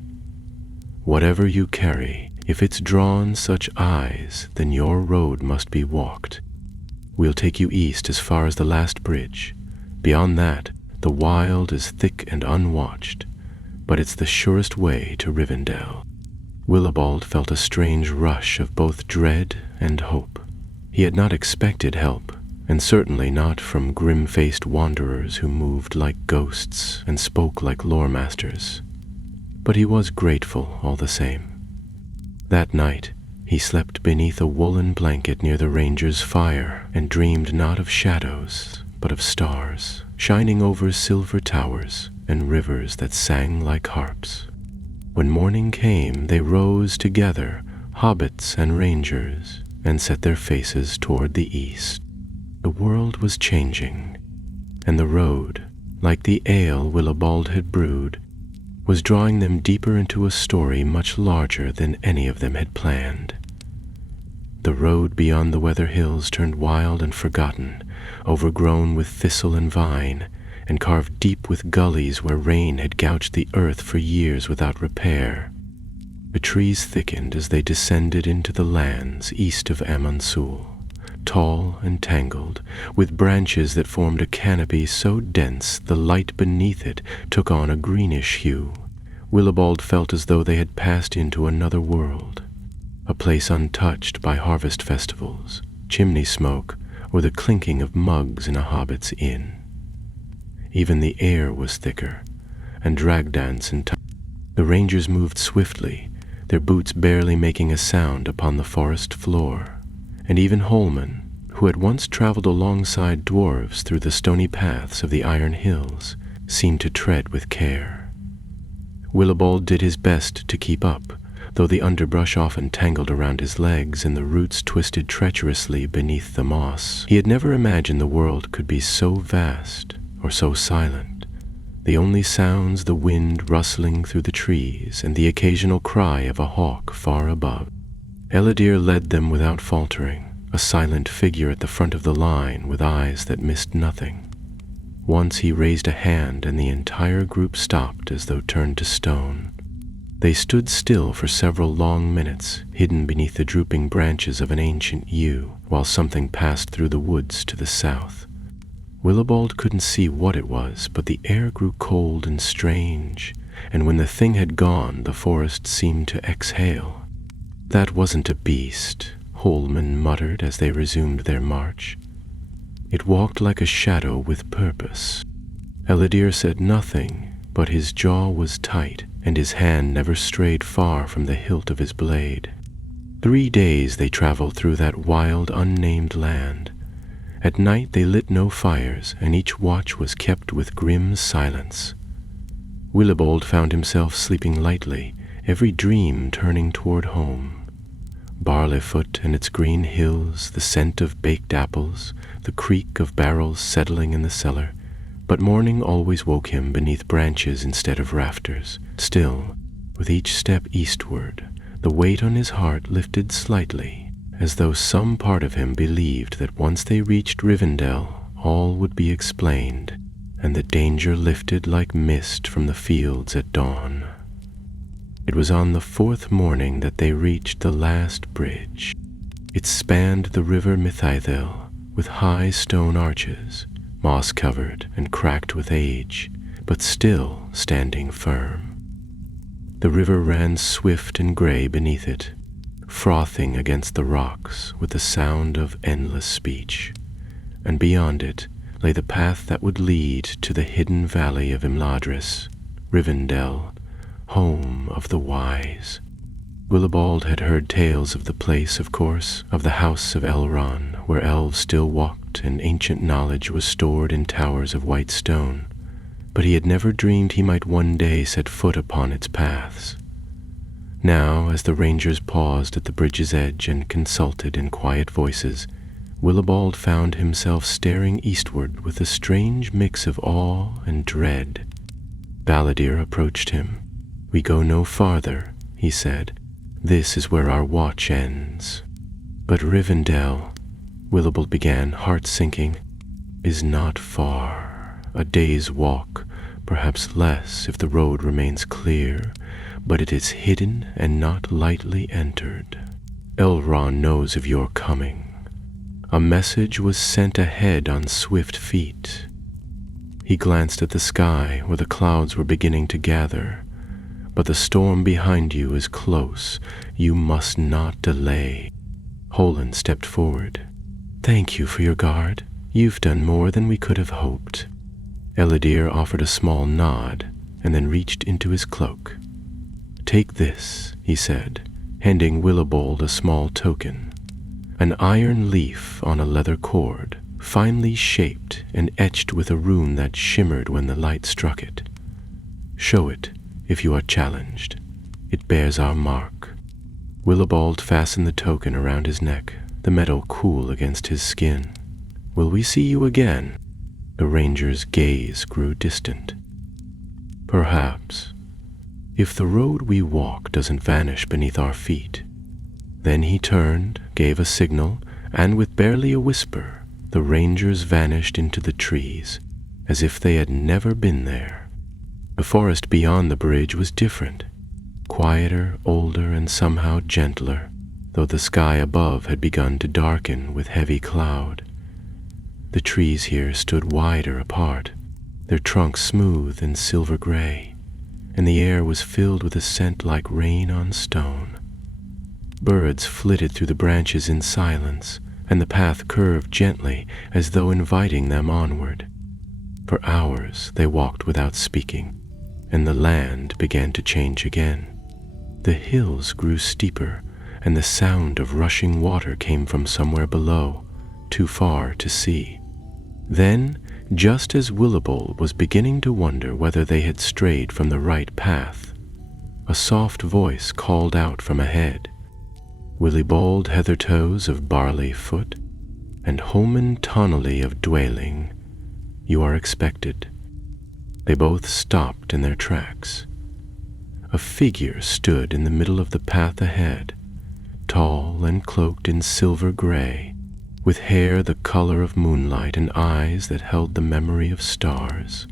Whatever you carry, if it's drawn such eyes, then your road must be walked. We'll take you east as far as the last bridge. Beyond that, the wild is thick and unwatched, but it's the surest way to Rivendell. Willibald felt a strange rush of both dread and hope. He had not expected help, and certainly not from grim-faced wanderers who moved like ghosts and spoke like lore masters. But he was grateful all the same. That night, he slept beneath a woolen blanket near the ranger's fire and dreamed not of shadows, but of stars, shining over silver towers and rivers that sang like harps. When morning came, they rose together, hobbits and rangers, and set their faces toward the east. The world was changing, and the road, like the ale Willibald had brewed, was drawing them deeper into a story much larger than any of them had planned. The road beyond the Weather Hills turned wild and forgotten, overgrown with thistle and vine, and carved deep with gullies where rain had gouged the earth for years without repair. The trees thickened as they descended into the lands east of Amansul, tall and tangled, with branches that formed a canopy so dense the light beneath it took on a greenish hue. Willibald felt as though they had passed into another world, a place untouched by harvest festivals, chimney smoke, or the clinking of mugs in a hobbit's inn. Even the air was thicker, and drag dance and the rangers moved swiftly, their boots barely making a sound upon the forest floor. And even Holman, who had once traveled alongside dwarves through the stony paths of the Iron Hills, seemed to tread with care. Willibald did his best to keep up, though the underbrush often tangled around his legs and the roots twisted treacherously beneath the moss. He had never imagined the world could be so vast or so silent. The only sounds the wind rustling through the trees and the occasional cry of a hawk far above. Elidyr led them without faltering, a silent figure at the front of the line with eyes that missed nothing. Once he raised a hand and the entire group stopped as though turned to stone. They stood still for several long minutes, hidden beneath the drooping branches of an ancient yew, while something passed through the woods to the south. Willibald couldn't see what it was, but the air grew cold and strange, and when the thing had gone, the forest seemed to exhale. That wasn't a beast, Holman muttered as they resumed their march. It walked like a shadow with purpose. Elidyr said nothing, but his jaw was tight, and his hand never strayed far from the hilt of his blade. 3 days they traveled through that wild, unnamed land. At night they lit no fires, and each watch was kept with grim silence. Willibald found himself sleeping lightly, every dream turning toward home. Barleyfoot and its green hills, the scent of baked apples, the creak of barrels settling in the cellar. But morning always woke him beneath branches instead of rafters. Still, with each step eastward, the weight on his heart lifted slightly, as though some part of him believed that once they reached Rivendell, all would be explained, and the danger lifted like mist from the fields at dawn. It was on the 4th morning that they reached the last bridge. It spanned the river Mithithil with high stone arches, moss-covered and cracked with age, but still standing firm. The river ran swift and gray beneath it, frothing against the rocks with the sound of endless speech, and beyond it lay the path that would lead to the hidden valley of Imladris, Rivendell, home of the wise. Willibald had heard tales of the place, of course, of the house of Elrond, where elves still walked and ancient knowledge was stored in towers of white stone, but he had never dreamed he might one day set foot upon its paths. Now, as the rangers paused at the bridge's edge and consulted in quiet voices, Willibald found himself staring eastward with a strange mix of awe and dread. Baladir approached him. "We go no farther," he said. "This is where our watch ends." "But Rivendell," Willibald began, heart sinking, "is not far. A day's walk, perhaps less if the road remains clear, but it is hidden and not lightly entered. Elrond knows of your coming. A message was sent ahead on swift feet." He glanced at the sky where the clouds were beginning to gather. "But the storm behind you is close. You must not delay." Holen stepped forward. "Thank you for your guard. You've done more than we could have hoped." Ellidyr offered a small nod and then reached into his cloak. "Take this," he said, handing Willibald a small token. An iron leaf on a leather cord, finely shaped and etched with a rune that shimmered when the light struck it. "Show it if you are challenged. It bears our mark." Willibald fastened the token around his neck, the metal cool against his skin. "Will we see you again?" The ranger's gaze grew distant. "Perhaps, if the road we walk doesn't vanish beneath our feet." Then he turned, gave a signal, and with barely a whisper, the rangers vanished into the trees, as if they had never been there. The forest beyond the bridge was different, quieter, older, and somehow gentler, though the sky above had begun to darken with heavy cloud. The trees here stood wider apart, their trunks smooth and silver gray, and the air was filled with a scent like rain on stone. Birds flitted through the branches in silence, and the path curved gently as though inviting them onward. For hours they walked without speaking, and the land began to change again. The hills grew steeper, and the sound of rushing water came from somewhere below, too far to see. Then, just as Willibald was beginning to wonder whether they had strayed from the right path, a soft voice called out from ahead, "Willibald Heathertoes of Barley Foot, and Holman Tonally of Dwelling, you are expected." They both stopped in their tracks. A figure stood in the middle of the path ahead, tall and cloaked in silver gray, with hair the color of moonlight and eyes that held the memory of stars.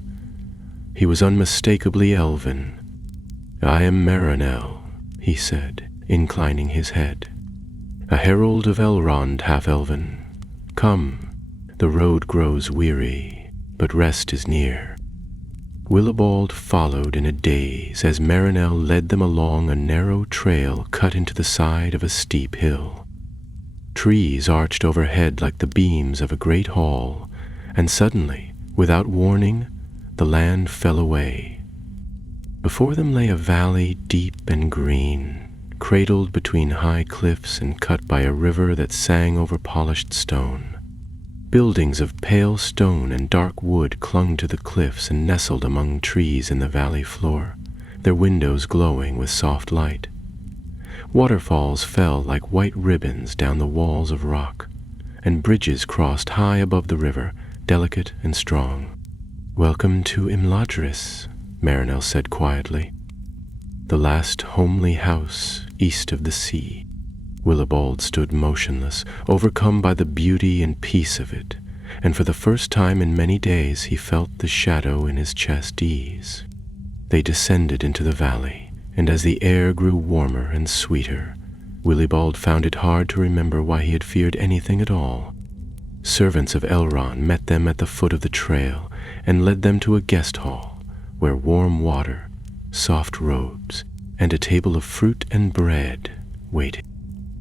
He was unmistakably elven. "I am Marinell," he said, inclining his head. "A herald of Elrond, half-elven. Come, the road grows weary, but rest is near." Willibald followed in a daze as Marinell led them along a narrow trail cut into the side of a steep hill. Trees arched overhead like the beams of a great hall, and suddenly, without warning, the land fell away. Before them lay a valley deep and green, cradled between high cliffs and cut by a river that sang over polished stone. Buildings of pale stone and dark wood clung to the cliffs and nestled among trees in the valley floor, their windows glowing with soft light. Waterfalls fell like white ribbons down the walls of rock, and bridges crossed high above the river, delicate and strong. "Welcome to Imladris," Marinell said quietly. "The last homely house east of the sea." Willibald stood motionless, overcome by the beauty and peace of it, and for the first time in many days he felt the shadow in his chest ease. They descended into the valley, and as the air grew warmer and sweeter, Willibald found it hard to remember why he had feared anything at all. Servants of Elrond met them at the foot of the trail and led them to a guest hall, where warm water, soft robes, and a table of fruit and bread waited.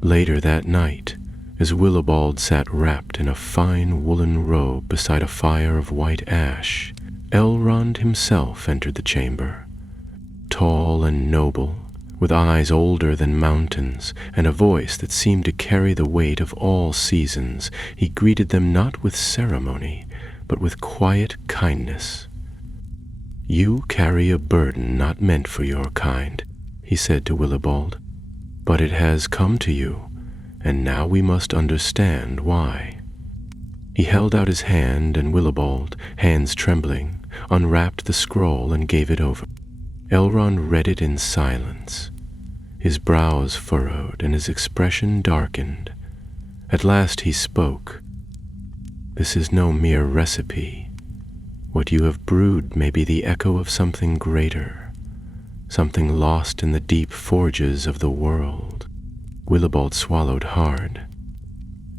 Later that night, as Willibald sat wrapped in a fine woolen robe beside a fire of white ash, Elrond himself entered the chamber. Tall and noble, with eyes older than mountains and a voice that seemed to carry the weight of all seasons, he greeted them not with ceremony, but with quiet kindness. "You carry a burden not meant for your kind," he said to Willibald, "but it has come to you, and now we must understand why." He held out his hand, and Willibald, hands trembling, unwrapped the scroll and gave it over. Elrond read it in silence. His brows furrowed and his expression darkened. At last he spoke. "This is no mere recipe. What you have brewed may be the echo of something greater, something lost in the deep forges of the world." Willibald swallowed hard.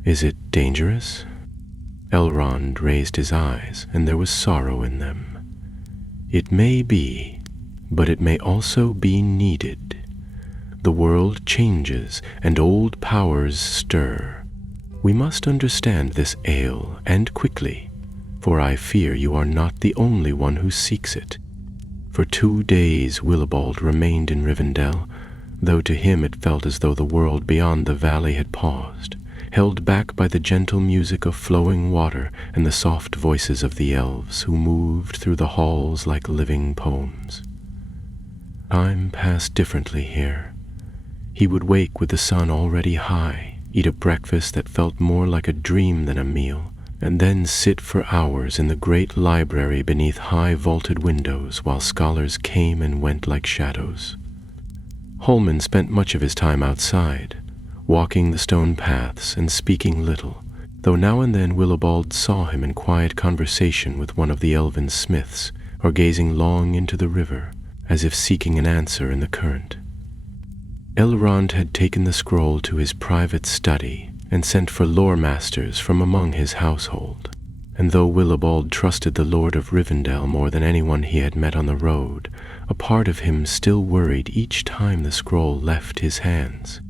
"Is it dangerous?" Elrond raised his eyes, and there was sorrow in them. "It may be, but it may also be needed. The world changes, and old powers stir. We must understand this ale, and quickly, for I fear you are not the only one who seeks it." For 2 days Willibald remained in Rivendell, though to him it felt as though the world beyond the valley had paused, held back by the gentle music of flowing water and the soft voices of the elves who moved through the halls like living poems. Time passed differently here. He would wake with the sun already high, eat a breakfast that felt more like a dream than a meal, and then sit for hours in the great library beneath high vaulted windows while scholars came and went like shadows. Holman spent much of his time outside, walking the stone paths and speaking little, though now and then Willibald saw him in quiet conversation with one of the elven smiths, or gazing long into the river, as if seeking an answer in the current. Elrond had taken the scroll to his private study and sent for lore masters from among his household, and though Willibald trusted the Lord of Rivendell more than anyone he had met on the road, a part of him still worried each time the scroll left his hands.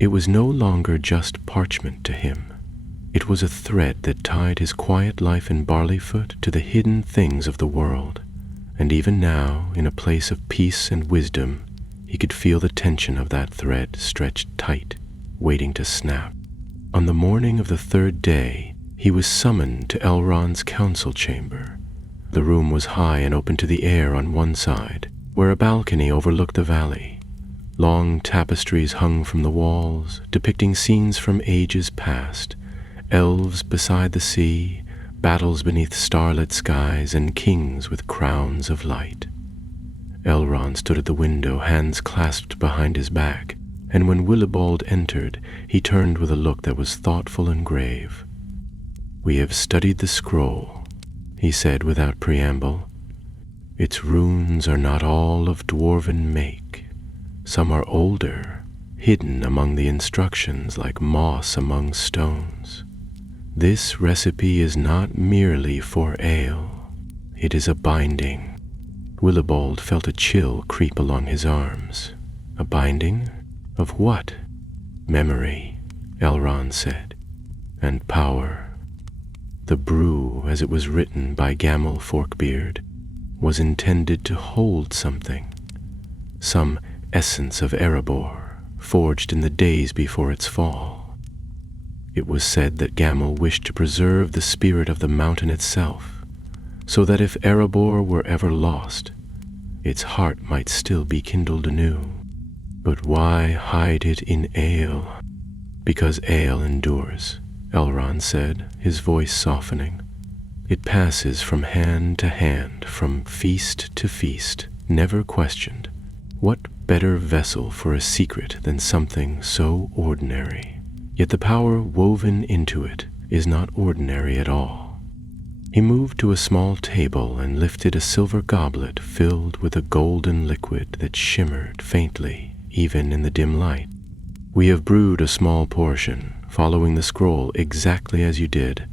It was no longer just parchment to him. It was a thread that tied his quiet life in Barleyfoot to the hidden things of the world, and even now, in a place of peace and wisdom, he could feel the tension of that thread stretched tight, waiting to snap. On the morning of the 3rd day, he was summoned to Elrond's council chamber. The room was high and open to the air on one side, where a balcony overlooked the valley. Long tapestries hung from the walls, depicting scenes from ages past, elves beside the sea, battles beneath starlit skies, and kings with crowns of light. Elrond stood at the window, hands clasped behind his back, and when Willibald entered, he turned with a look that was thoughtful and grave. "We have studied the scroll," he said without preamble. "Its runes are not all of dwarven make. Some are older, hidden among the instructions like moss among stones. This recipe is not merely for ale. It is a binding." Willibald felt a chill creep along his arms. "A binding? Of what?" "Memory," Elrond said, "and power. The brew, as it was written by Gamel Forkbeard, was intended to hold something, some essence of Erebor, forged in the days before its fall. It was said that Gamel wished to preserve the spirit of the mountain itself, so that if Erebor were ever lost, its heart might still be kindled anew. But why hide it in ale?" "Because ale endures," Elrond said, his voice softening. "It passes from hand to hand, from feast to feast, never questioned. What better vessel for a secret than something so ordinary? Yet the power woven into it is not ordinary at all." He moved to a small table and lifted a silver goblet filled with a golden liquid that shimmered faintly, even in the dim light. "We have brewed a small portion, following the scroll exactly as you did,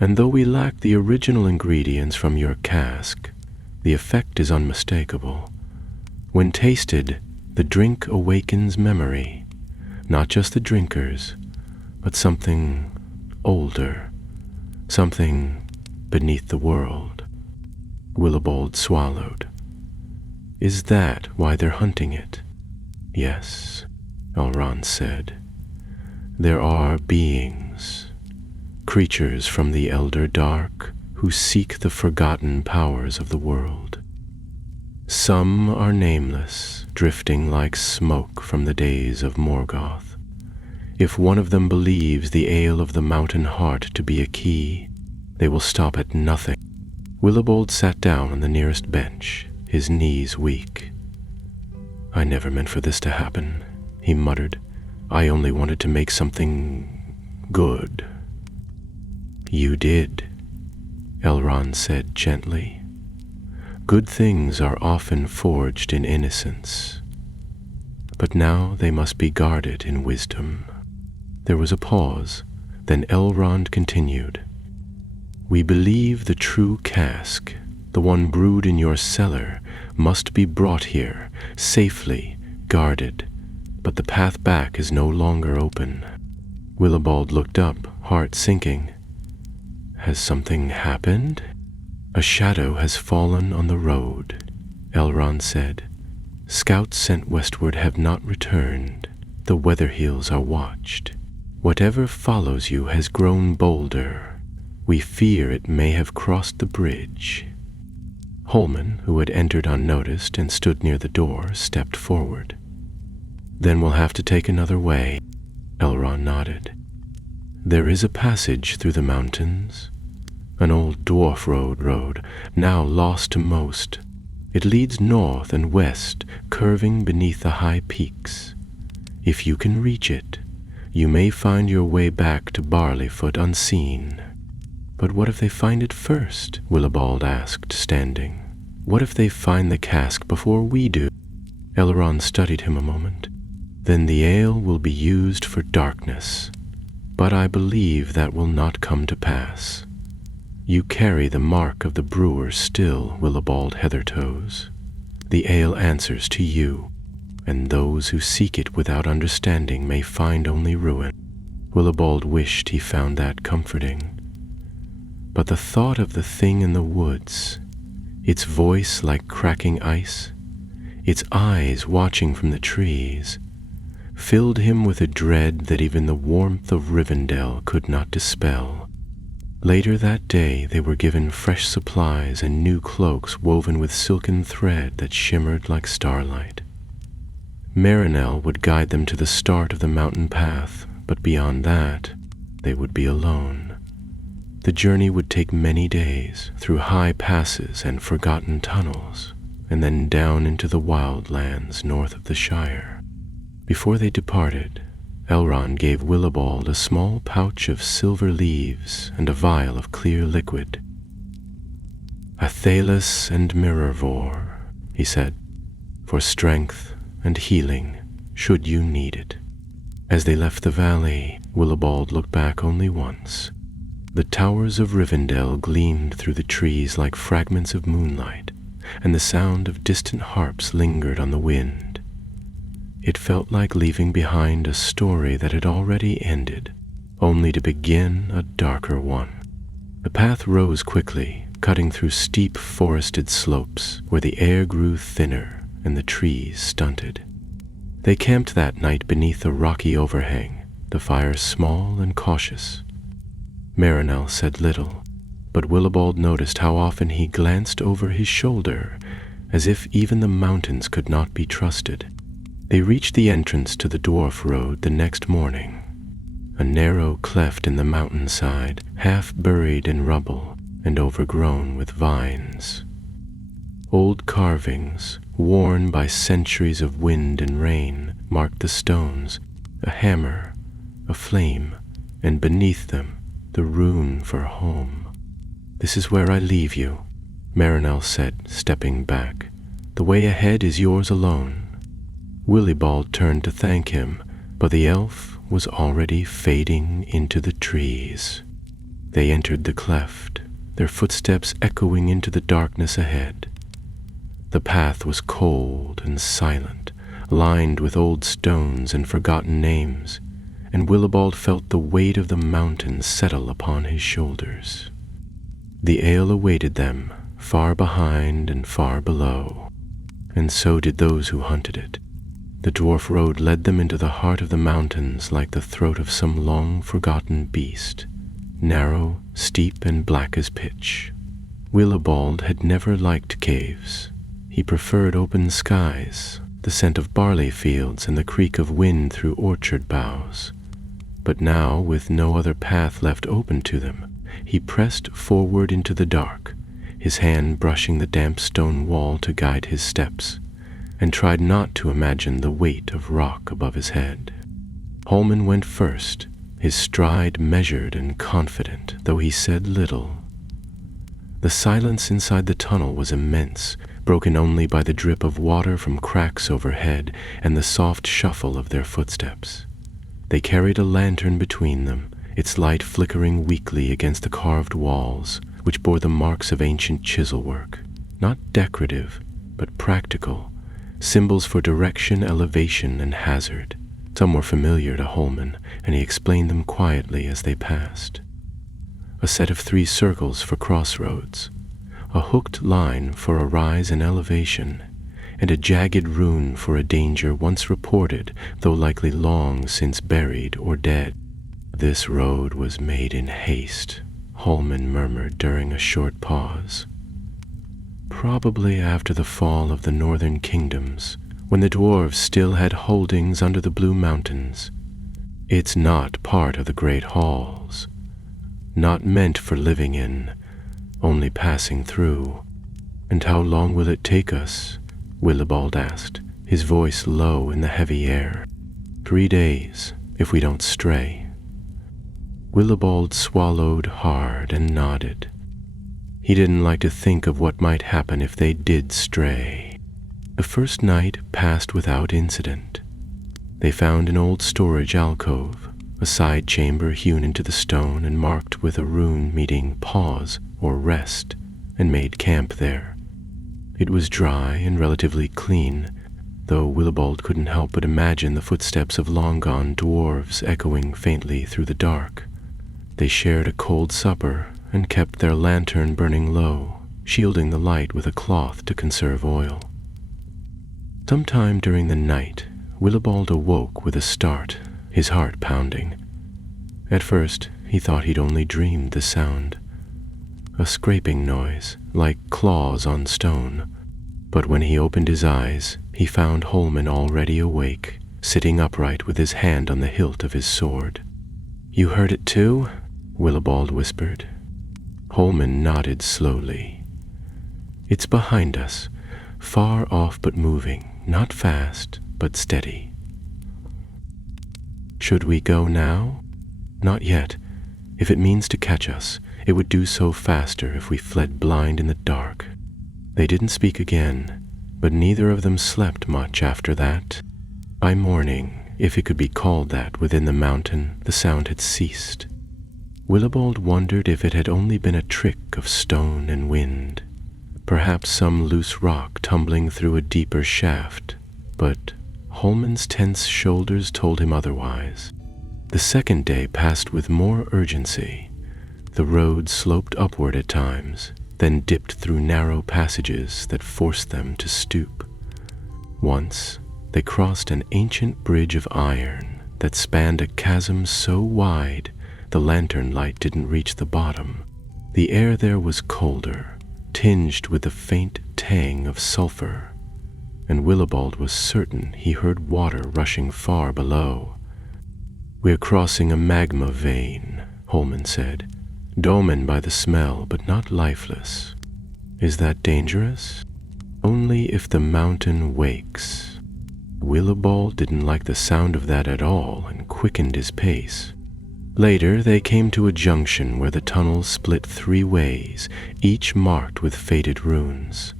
and though we lack the original ingredients from your cask, the effect is unmistakable. When tasted, the drink awakens memory, not just the drinkers, but something older, something beneath the world. Willibald swallowed. Is that why they're hunting it? Yes, Elrond said. There are beings, creatures from the Elder Dark, who seek the forgotten powers of the world. Some are nameless, drifting like smoke from the days of Morgoth. If one of them believes the ale of the mountain heart to be a key, they will stop at nothing. Willibald sat down on the nearest bench, his knees weak. I never meant for this to happen, he muttered. I only wanted to make something good. You did, Elrond said gently. Good things are often forged in innocence, but now they must be guarded in wisdom. There was a pause, then Elrond continued. We believe the true cask, the one brewed in your cellar, must be brought here, safely, guarded, but the path back is no longer open. Willibald looked up, heart sinking. Has something happened? A shadow has fallen on the road, Elrond said. Scouts sent westward have not returned. The Weatherheels are watched. Whatever follows you has grown bolder. We fear it may have crossed the bridge. Holman, who had entered unnoticed and stood near the door, stepped forward. Then we'll have to take another way, Elrond nodded. There is a passage through the mountains, an old dwarf road, now lost to most. It leads north and west, curving beneath the high peaks. If you can reach it, you may find your way back to Barleyfoot unseen. But what if they find it first? Willibald asked, standing. What if they find the cask before we do? Elrond studied him a moment. Then the ale will be used for darkness. But I believe that will not come to pass. You carry the mark of the Brewers still, Willibald Heathertoes. The ale answers to you, and those who seek it without understanding may find only ruin. Willibald wished he found that comforting. But the thought of the thing in the woods, its voice like cracking ice, its eyes watching from the trees, filled him with a dread that even the warmth of Rivendell could not dispel. Later that day they were given fresh supplies and new cloaks woven with silken thread that shimmered like starlight. Marinell would guide them to the start of the mountain path, but beyond that, they would be alone. The journey would take many days, through high passes and forgotten tunnels, and then down into the wildlands north of the Shire. Before they departed, Elrond gave Willibald a small pouch of silver leaves and a vial of clear liquid. Athelas and Mirrorvor, he said, for strength and healing should you need it. As they left the valley, Willibald looked back only once. The towers of Rivendell gleamed through the trees like fragments of moonlight, and the sound of distant harps lingered on the wind. It felt like leaving behind a story that had already ended, only to begin a darker one. The path rose quickly, cutting through steep forested slopes where the air grew thinner and the trees stunted. They camped that night beneath a rocky overhang, the fire small and cautious. Marinell said little, but Willibald noticed how often he glanced over his shoulder, as if even the mountains could not be trusted. They reached the entrance to the dwarf road the next morning, a narrow cleft in the mountainside, half buried in rubble and overgrown with vines. Old carvings, worn by centuries of wind and rain, marked the stones, a hammer, a flame, and beneath them, the rune for home. This is where I leave you, Marinell said, stepping back. The way ahead is yours alone. Willibald turned to thank him, but the elf was already fading into the trees. They entered the cleft, their footsteps echoing into the darkness ahead. The path was cold and silent, lined with old stones and forgotten names, and Willibald felt the weight of the mountains settle upon his shoulders. The ale awaited them, far behind and far below, and so did those who hunted it. The dwarf road led them into the heart of the mountains like the throat of some long-forgotten beast, narrow, steep, and black as pitch. Willibald had never liked caves. He preferred open skies, the scent of barley fields, and the creak of wind through orchard boughs. But now, with no other path left open to them, he pressed forward into the dark, his hand brushing the damp stone wall to guide his steps, and tried not to imagine the weight of rock above his head. Holman went first, his stride measured and confident, though he said little. The silence inside the tunnel was immense, broken only by the drip of water from cracks overhead and the soft shuffle of their footsteps. They carried a lantern between them, its light flickering weakly against the carved walls, which bore the marks of ancient chisel work, not decorative, but practical, symbols for direction, elevation, and hazard. Some were familiar to Holman, and he explained them quietly as they passed. A set of 3 circles for crossroads, a hooked line for a rise in elevation, and a jagged rune for a danger once reported, though likely long since buried or dead. This road was made in haste, Holman murmured during a short pause. Probably after the fall of the northern kingdoms, when the dwarves still had holdings under the Blue Mountains. It's not part of the great halls, not meant for living in, only passing through. And how long will it take us? Willibald asked, his voice low in the heavy air. 3 days, if we don't stray. Willibald swallowed hard and nodded. He didn't like to think of what might happen if they did stray. The first night passed without incident. They found an old storage alcove, a side chamber hewn into the stone and marked with a rune meaning pause or rest, and made camp there. It was dry and relatively clean, though Willibald couldn't help but imagine the footsteps of long-gone dwarves echoing faintly through the dark. They shared a cold supper and kept their lantern burning low, shielding the light with a cloth to conserve oil. Sometime during the night, Willibald awoke with a start, his heart pounding. At first, he thought he'd only dreamed the sound, a scraping noise, like claws on stone. But when he opened his eyes, he found Holman already awake, sitting upright with his hand on the hilt of his sword. "You heard it too?" Willibald whispered. Holman nodded slowly. "It's behind us, far off but moving, not fast, but steady." "Should we go now?" "Not yet. If it means to catch us, it would do so faster if we fled blind in the dark." They didn't speak again, but neither of them slept much after that. By morning, if it could be called that within the mountain, the sound had ceased. Willibald wondered if it had only been a trick of stone and wind, perhaps some loose rock tumbling through a deeper shaft, but Holman's tense shoulders told him otherwise. The second day passed with more urgency. The road sloped upward at times, then dipped through narrow passages that forced them to stoop. Once, they crossed an ancient bridge of iron that spanned a chasm so wide the lantern light didn't reach the bottom. The air there was colder, tinged with the faint tang of sulfur, and Willibald was certain he heard water rushing far below. "We're crossing a magma vein," Holman said, "dolmen by the smell, but not lifeless." "Is that dangerous?" "Only if the mountain wakes." Willibald didn't like the sound of that at all and quickened his pace. Later, they came to a junction where the tunnel split 3 ways, each marked with faded runes.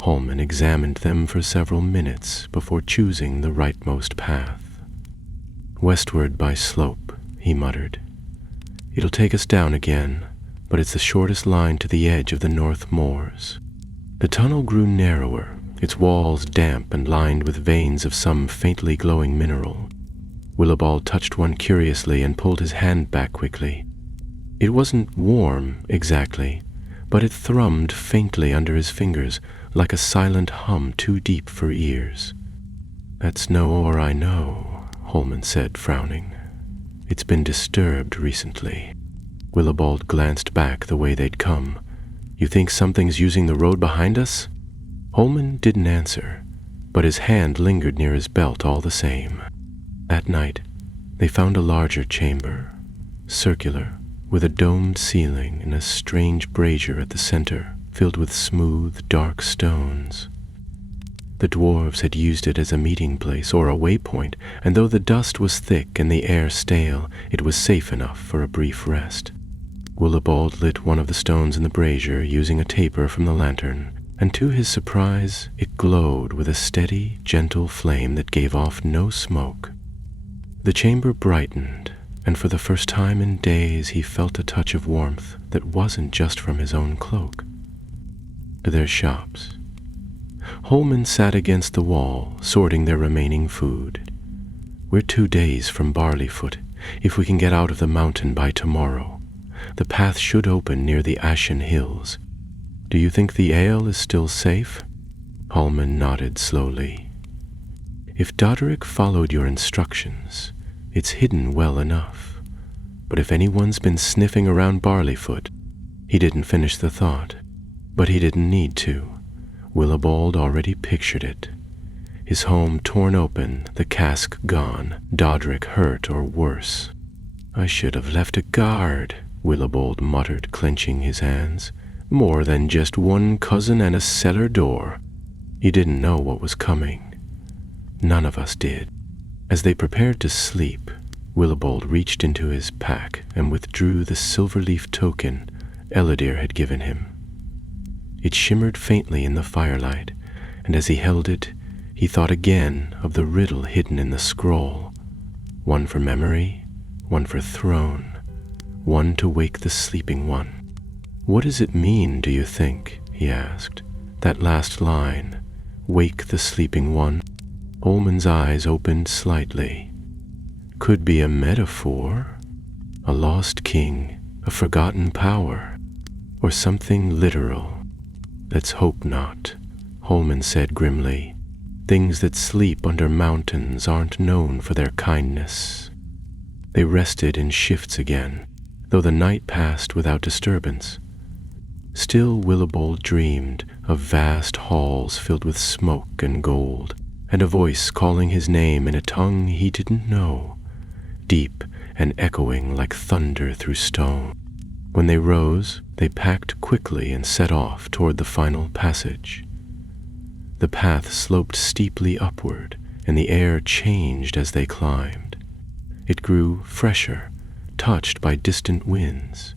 Holman examined them for several minutes before choosing the rightmost path. "Westward by slope," he muttered. "It'll take us down again, but it's the shortest line to the edge of the North Moors." The tunnel grew narrower, its walls damp and lined with veins of some faintly glowing mineral. Willibald touched one curiously and pulled his hand back quickly. It wasn't warm, exactly, but it thrummed faintly under his fingers, like a silent hum too deep for ears. "That's no ore I know," Holman said, frowning. "It's been disturbed recently." Willibald glanced back the way they'd come. "You think something's using the road behind us?" Holman didn't answer, but his hand lingered near his belt all the same. That night, they found a larger chamber, circular, with a domed ceiling and a strange brazier at the center, filled with smooth, dark stones. The dwarves had used it as a meeting place or a waypoint, and though the dust was thick and the air stale, it was safe enough for a brief rest. Willibald lit one of the stones in the brazier using a taper from the lantern, and to his surprise, it glowed with a steady, gentle flame that gave off no smoke. The chamber brightened, and for the first time in days he felt a touch of warmth that wasn't just from his own cloak. Their shops. Holman sat against the wall, sorting their remaining food. "We're 2 days from Barleyfoot. If we can get out of the mountain by tomorrow, the path should open near the Ashen Hills. Do you think the ale is still safe?" Holman nodded slowly. "If Doderick followed your instructions, it's hidden well enough. But if anyone's been sniffing around Barleyfoot," he didn't finish the thought, but he didn't need to. Willibald already pictured it. His home torn open, the cask gone, Doderick hurt or worse. "I should have left a guard," Willibald muttered, clenching his hands. "More than just one cousin and a cellar door." He didn't know what was coming. None of us did. As they prepared to sleep, Willibald reached into his pack and withdrew the silver-leaf token Ellidyr had given him. It shimmered faintly in the firelight, and as he held it, he thought again of the riddle hidden in the scroll. One for memory, one for throne, one to wake the sleeping one. "What does it mean, do you think?" he asked. "That last line, 'Wake the sleeping one'?" Holman's eyes opened slightly. "Could be a metaphor, a lost king, a forgotten power, or something literal. Let's hope not," Holman said grimly. "Things that sleep under mountains aren't known for their kindness." They rested in shifts again, though the night passed without disturbance. Still Willibald dreamed of vast halls filled with smoke and gold, and a voice calling his name in a tongue he didn't know, deep and echoing like thunder through stone. When they rose, they packed quickly and set off toward the final passage. The path sloped steeply upward, and the air changed as they climbed. It grew fresher, touched by distant winds,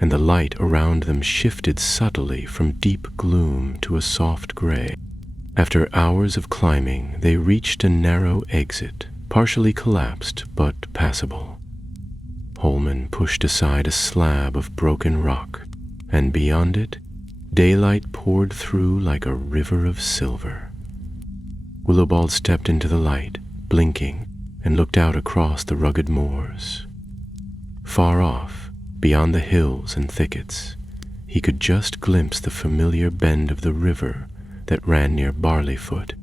and the light around them shifted subtly from deep gloom to a soft gray. After hours of climbing, they reached a narrow exit, partially collapsed but passable. Holman pushed aside a slab of broken rock, and beyond it, daylight poured through like a river of silver. Willibald stepped into the light, blinking, and looked out across the rugged moors. Far off, beyond the hills and thickets, he could just glimpse the familiar bend of the river that ran near Barleyfoot.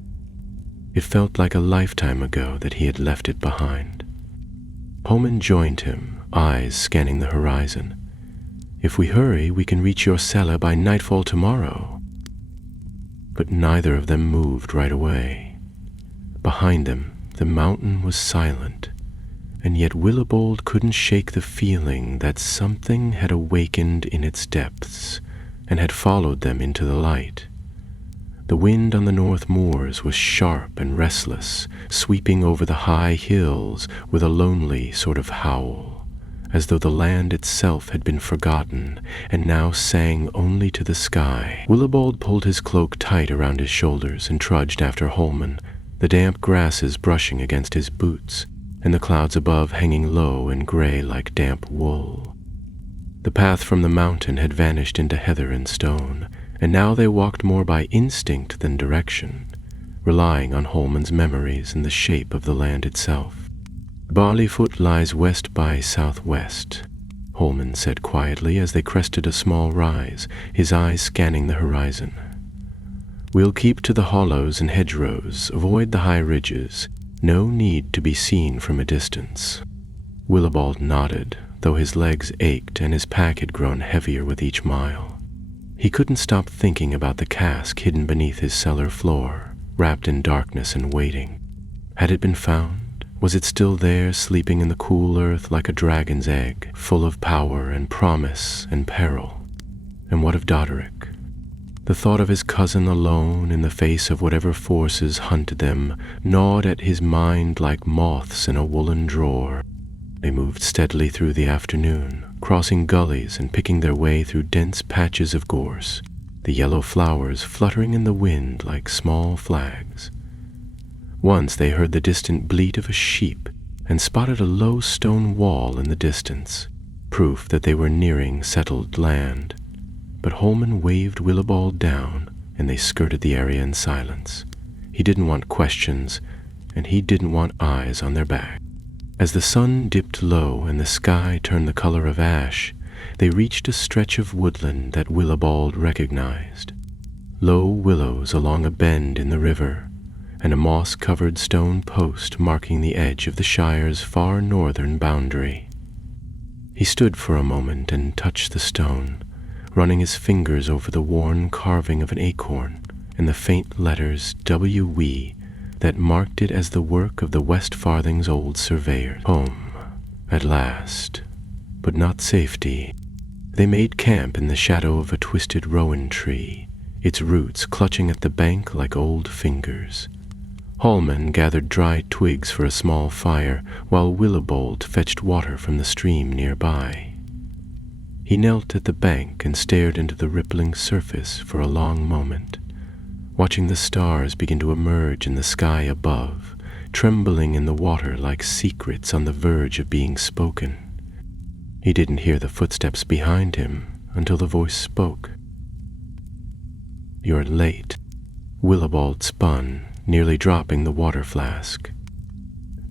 It felt like a lifetime ago that he had left it behind. Holman joined him, eyes scanning the horizon. "If we hurry, we can reach your cellar by nightfall tomorrow." But neither of them moved right away. Behind them, the mountain was silent, and yet Willibald couldn't shake the feeling that something had awakened in its depths and had followed them into the light. The wind on the north moors was sharp and restless, sweeping over the high hills with a lonely sort of howl, as though the land itself had been forgotten and now sang only to the sky. Willibald pulled his cloak tight around his shoulders and trudged after Holman, the damp grasses brushing against his boots, and the clouds above hanging low and gray like damp wool. The path from the mountain had vanished into heather and stone, and now they walked more by instinct than direction, relying on Holman's memories and the shape of the land itself. Barleyfoot lies west by southwest, Holman said quietly as they crested a small rise, his eyes scanning the horizon. We'll keep to the hollows and hedgerows, avoid the high ridges, no need to be seen from a distance. Willibald nodded, though his legs ached and his pack had grown heavier with each mile. He couldn't stop thinking about the cask hidden beneath his cellar floor, wrapped in darkness and waiting. Had it been found? Was it still there, sleeping in the cool earth like a dragon's egg, full of power and promise and peril? And what of Doderic? The thought of his cousin alone in the face of whatever forces hunted them gnawed at his mind like moths in a woolen drawer. They moved steadily through the afternoon, crossing gullies and picking their way through dense patches of gorse, the yellow flowers fluttering in the wind like small flags. Once they heard the distant bleat of a sheep and spotted a low stone wall in the distance, proof that they were nearing settled land. But Holman waved Willibald down, and they skirted the area in silence. He didn't want questions, and he didn't want eyes on their back. As the sun dipped low and the sky turned the color of ash, they reached a stretch of woodland that Willibald recognized. Low willows along a bend in the river, and a moss-covered stone post marking the edge of the Shire's far northern boundary. He stood for a moment and touched the stone, running his fingers over the worn carving of an acorn and the faint letters W.W. that marked it as the work of the West Farthing's old surveyor. Home, at last, but not safety. They made camp in the shadow of a twisted rowan tree, its roots clutching at the bank like old fingers. Holman gathered dry twigs for a small fire, while Willibald fetched water from the stream nearby. He knelt at the bank and stared into the rippling surface for a long moment, watching the stars begin to emerge in the sky above, trembling in the water like secrets on the verge of being spoken. He didn't hear the footsteps behind him until the voice spoke. "You're late." Willibald spun, nearly dropping the water flask.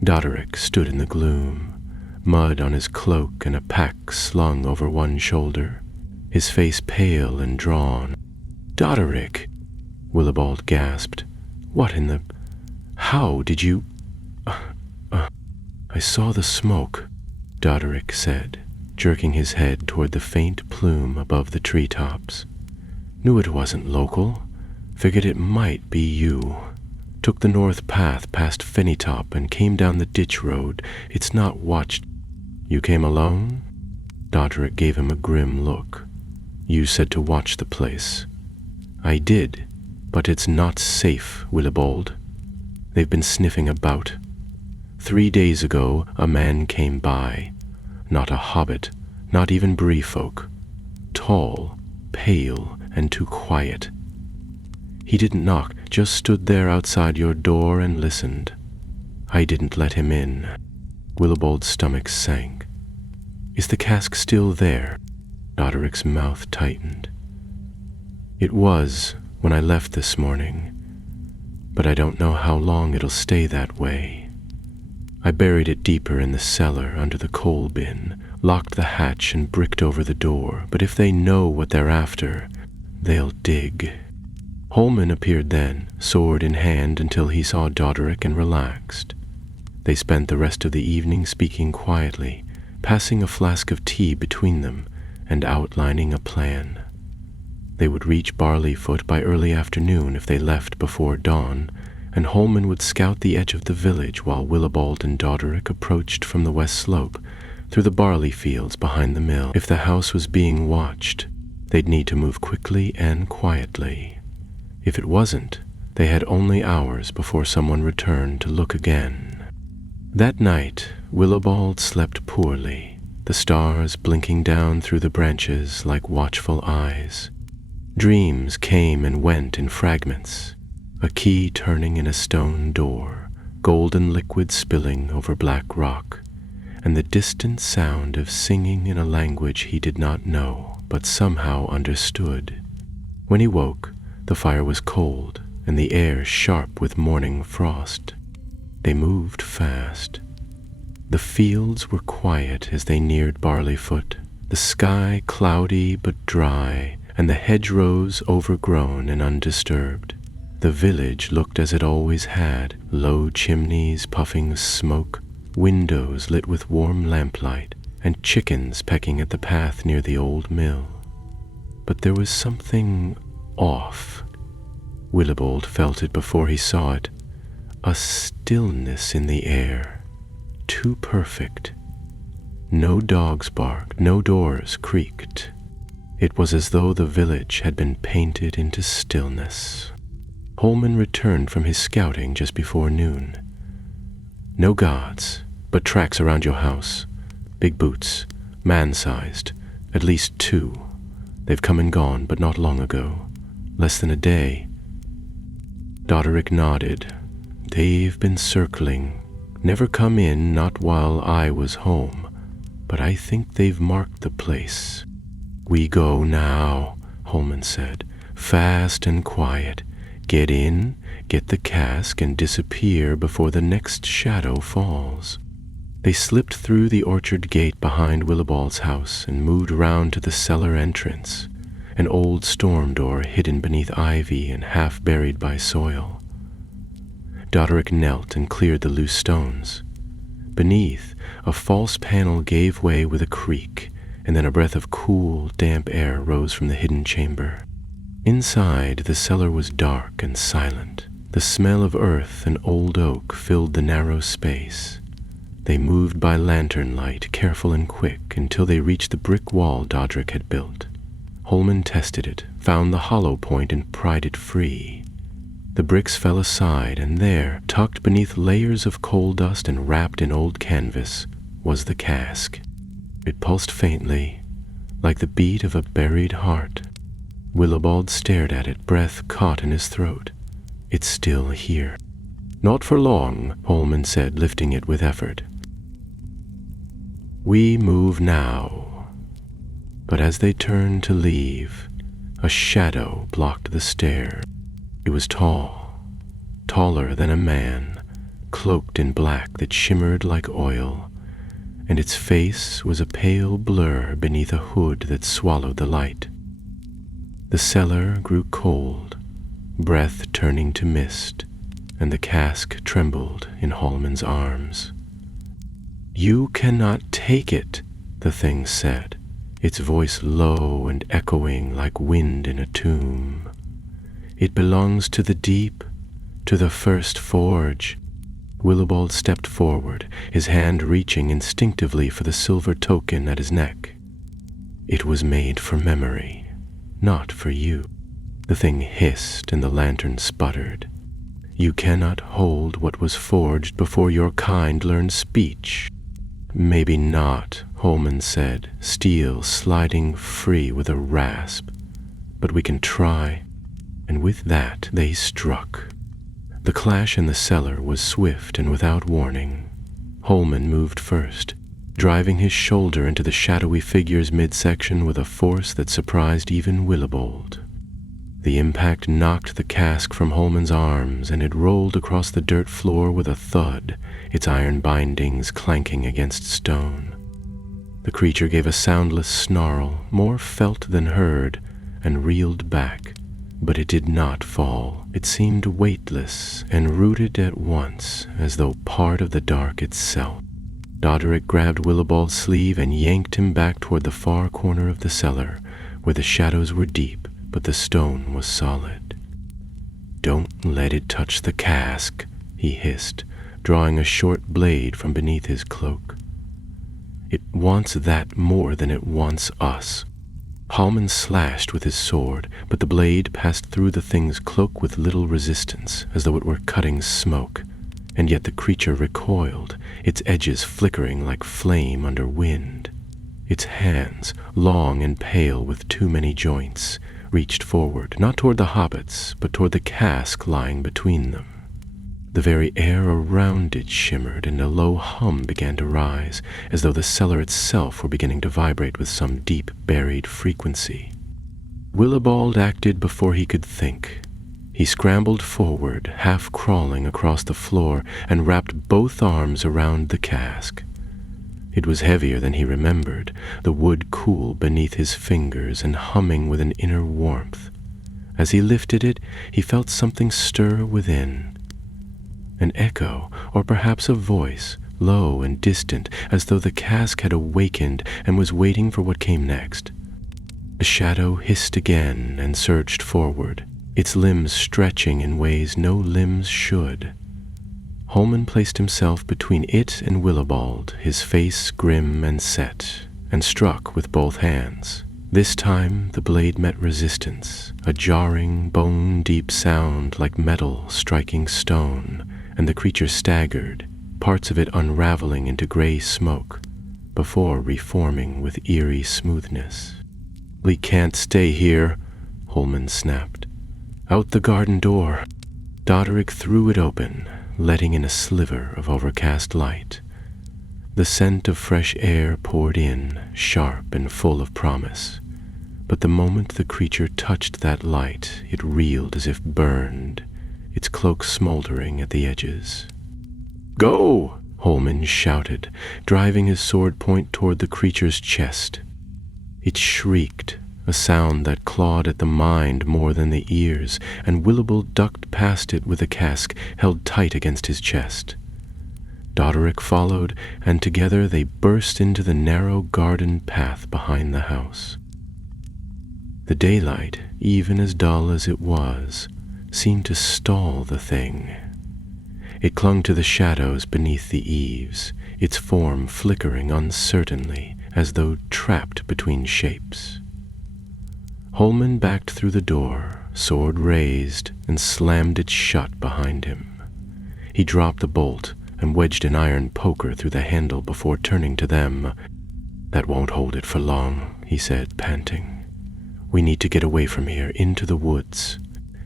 Doderic stood in the gloom, mud on his cloak and a pack slung over one shoulder, his face pale and drawn. "Doderic!" Willibald gasped. "What in the... How did you... I saw the smoke," Doderic said, jerking his head toward the faint plume above the treetops. "Knew it wasn't local. Figured it might be you. Took the north path past Fennytop and came down the ditch road. It's not watched." "You came alone?" Doderic gave him a grim look. "You said to watch the place." "I did, but it's not safe, Willibald. They've been sniffing about. 3 days ago, a man came by. Not a hobbit, not even Bree folk. Tall, pale, and too quiet. He didn't knock, just stood there outside your door and listened. I didn't let him in." Willibald's stomach sank. "Is the cask still there?" Doderic's mouth tightened. "It was when I left this morning, but I don't know how long it'll stay that way. I buried it deeper in the cellar under the coal bin, locked the hatch and bricked over the door, but if they know what they're after, they'll dig." Holman appeared then, sword in hand, until he saw Doderic and relaxed. They spent the rest of the evening speaking quietly, passing a flask of tea between them and outlining a plan. They would reach Barleyfoot by early afternoon if they left before dawn, and Holman would scout the edge of the village while Willibald and Doderic approached from the west slope, through the barley fields behind the mill. If the house was being watched, they'd need to move quickly and quietly. If it wasn't, they had only hours before someone returned to look again. That night, Willibald slept poorly, the stars blinking down through the branches like watchful eyes. Dreams came and went in fragments, a key turning in a stone door, golden liquid spilling over black rock, and the distant sound of singing in a language he did not know, but somehow understood. When he woke, the fire was cold and the air sharp with morning frost. They moved fast. The fields were quiet as they neared Barleyfoot, the sky cloudy but dry, and the hedgerows overgrown and undisturbed. The village looked as it always had, low chimneys puffing smoke, windows lit with warm lamplight, and chickens pecking at the path near the old mill. But there was something off. Willibald felt it before he saw it, a stillness in the air, too perfect. No dogs barked, no doors creaked. It was as though the village had been painted into stillness. Holman returned from his scouting just before noon. No gods, but tracks around your house. Big boots, man-sized, at least 2. They've come and gone, but not long ago. Less than a day. Doderick nodded. They've been circling. Never come in, not while I was home. But I think they've marked the place. We go now, Holman said. Fast and quiet. Get in, get the cask, and disappear before the next shadow falls. They slipped through the orchard gate behind Willibald's house and moved round to the cellar entrance, an old storm door hidden beneath ivy and half buried by soil. Doderick knelt and cleared the loose stones. Beneath, a false panel gave way with a creak, and then a breath of cool, damp air rose from the hidden chamber. Inside, the cellar was dark and silent. The smell of earth and old oak filled the narrow space. They moved by lantern light, careful and quick, until they reached the brick wall Doderick had built. Holman tested it, found the hollow point, and pried it free. The bricks fell aside, and there, tucked beneath layers of coal dust and wrapped in old canvas, was the cask. It pulsed faintly, like the beat of a buried heart. Willibald stared at it, breath caught in his throat. It's still here. Not for long, Holman said, lifting it with effort. We move now. But as they turned to leave, a shadow blocked the stair. It was tall, taller than a man, cloaked in black that shimmered like oil, and its face was a pale blur beneath a hood that swallowed the light. The cellar grew cold, breath turning to mist, and the cask trembled in Holman's arms. You cannot take it, the thing said, its voice low and echoing like wind in a tomb. It belongs to the deep, to the first forge. Willibald stepped forward, his hand reaching instinctively for the silver token at his neck. It was made for memory, not for you. The thing hissed and the lantern sputtered. You cannot hold what was forged before your kind learned speech. Maybe not, Holman said, steel sliding free with a rasp. But we can try. And with that they struck. The clash in the cellar was swift and without warning. Holman moved first, driving his shoulder into the shadowy figure's midsection with a force that surprised even Willibald. The impact knocked the cask from Holman's arms, and it rolled across the dirt floor with a thud, its iron bindings clanking against stone. The creature gave a soundless snarl, more felt than heard, and reeled back. But it did not fall. It seemed weightless and rooted at once, as though part of the dark itself. Doderick grabbed Willibald's sleeve and yanked him back toward the far corner of the cellar, where the shadows were deep, but the stone was solid. Don't let it touch the cask, he hissed, drawing a short blade from beneath his cloak. It wants that more than it wants us. Holman slashed with his sword, but the blade passed through the thing's cloak with little resistance, as though it were cutting smoke, and yet the creature recoiled, its edges flickering like flame under wind. Its hands, long and pale with too many joints, reached forward, not toward the hobbits, but toward the cask lying between them. The very air around it shimmered, and a low hum began to rise, as though the cellar itself were beginning to vibrate with some deep-buried frequency. Willibald acted before he could think. He scrambled forward, half crawling across the floor, and wrapped both arms around the cask. It was heavier than he remembered, the wood cool beneath his fingers and humming with an inner warmth. As he lifted it, he felt something stir within. An echo, or perhaps a voice, low and distant, as though the cask had awakened and was waiting for what came next. The shadow hissed again and surged forward, its limbs stretching in ways no limbs should. Holman placed himself between it and Willibald, his face grim and set, and struck with both hands. This time the blade met resistance, a jarring, bone-deep sound like metal striking stone, and the creature staggered, parts of it unraveling into gray smoke, before reforming with eerie smoothness. "We can't stay here," Holman snapped. "Out the garden door." Doderick threw it open, letting in a sliver of overcast light. The scent of fresh air poured in, sharp and full of promise. But the moment the creature touched that light, it reeled as if burned, its cloak smoldering at the edges. "Go!" Holman shouted, driving his sword point toward the creature's chest. It shrieked, a sound that clawed at the mind more than the ears, and Willibald ducked past it with the cask held tight against his chest. Doderick followed, and together they burst into the narrow garden path behind the house. The daylight, even as dull as it was, seemed to stall the thing. It clung to the shadows beneath the eaves, its form flickering uncertainly, as though trapped between shapes. Holman backed through the door, sword raised, and slammed it shut behind him. He dropped the bolt and wedged an iron poker through the handle before turning to them. "That won't hold it for long," he said, panting. "We need to get away from here, into the woods.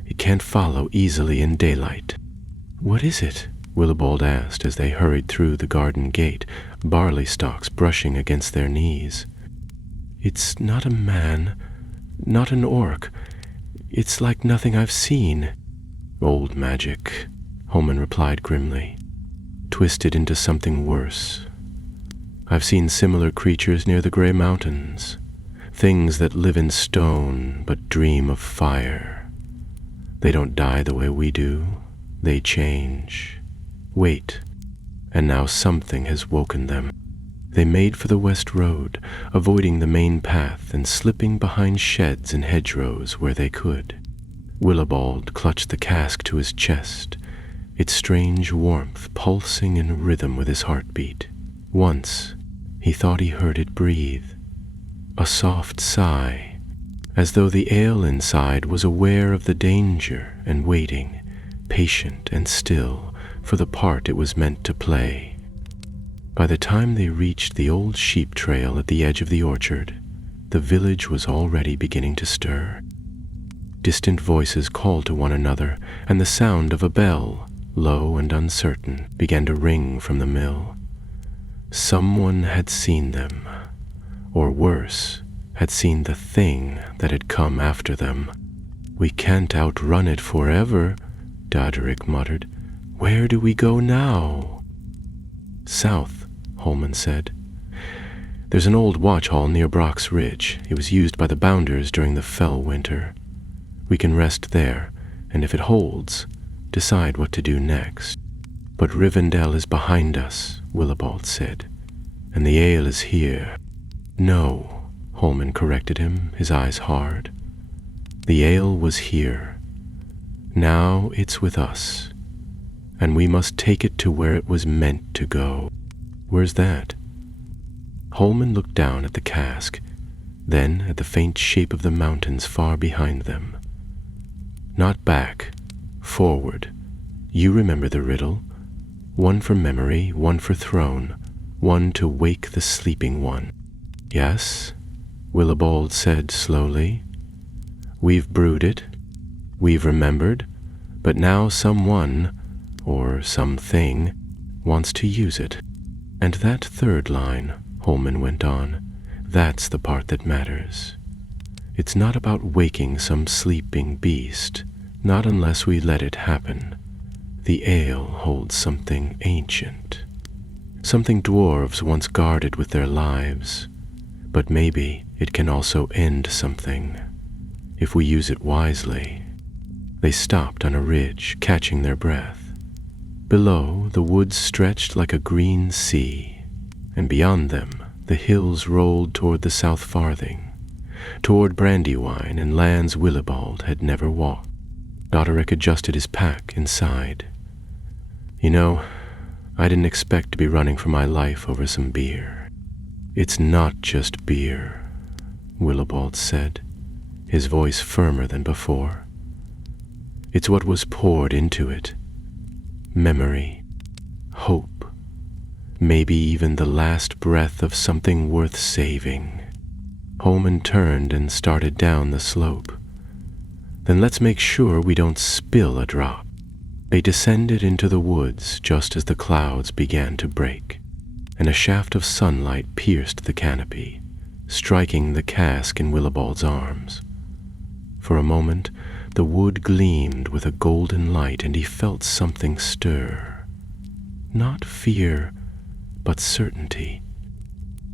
It can't follow easily in daylight." "What is it?" Willibald asked as they hurried through the garden gate, barley stalks brushing against their knees. "It's not a man, not an orc. It's like nothing I've seen." "Old magic," Holman replied grimly, "twisted into something worse. I've seen similar creatures near the Grey Mountains, things that live in stone but dream of fire. They don't die the way we do, they change. Wait, and now something has woken them." They made for the west road, avoiding the main path and slipping behind sheds and hedgerows where they could. Willibald clutched the cask to his chest, its strange warmth pulsing in rhythm with his heartbeat. Once, he thought he heard it breathe, a soft sigh, as though the ale inside was aware of the danger and waiting, patient and still, for the part it was meant to play. By the time they reached the old sheep trail at the edge of the orchard, the village was already beginning to stir. Distant voices called to one another, and the sound of a bell, low and uncertain, began to ring from the mill. Someone had seen them, or worse, had seen the thing that had come after them. "We can't outrun it forever," Doderick muttered. "Where do we go now?" "South," Holman said. "There's an old watch hall near Brock's Ridge. It was used by the Bounders during the fell winter. We can rest there, and if it holds, decide what to do next." "But Rivendell is behind us," Willibald said, "and the ale is here." "No," Holman corrected him, his eyes hard. "The ale was here. Now it's with us, and we must take it to where it was meant to go." "Where's that?" Holman looked down at the cask, then at the faint shape of the mountains far behind them. "Not back, forward. You remember the riddle. One for memory, one for throne, one to wake the sleeping one." "Yes," Willibald said slowly. "We've brewed it, we've remembered, but now someone, or something, wants to use it. And that third line," Holman went on, "that's the part that matters. It's not about waking some sleeping beast, not unless we let it happen. The ale holds something ancient, something dwarves once guarded with their lives, but maybe it can also end something, if we use it wisely. They stopped on a ridge, catching their breath. Below, the woods stretched like a green sea, and beyond them, the hills rolled toward the South Farthing, toward Brandywine and lands Willibald had never walked. Doderick adjusted his pack inside. You know, I didn't expect to be running for my life over some beer. It's not just beer, Willibald said, his voice firmer than before. It's what was poured into it. Memory, hope, maybe even the last breath of something worth saving. Holman turned and started down the slope. Then let's make sure we don't spill a drop. They descended into the woods just as the clouds began to break, and a shaft of sunlight pierced the canopy, striking the cask in Willibald's arms. For a moment, the wood gleamed with a golden light, and he felt something stir. Not fear, but certainty.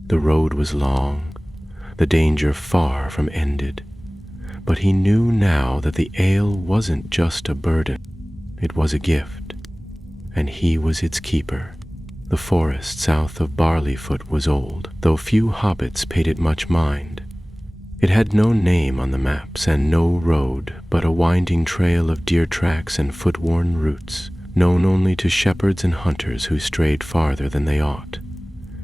The road was long, the danger far from ended, but he knew now that the ale wasn't just a burden. It was a gift, and he was its keeper. The forest south of Barleyfoot was old, though few hobbits paid it much mind. It had no name on the maps and no road, but a winding trail of deer tracks and foot-worn roots, known only to shepherds and hunters who strayed farther than they ought.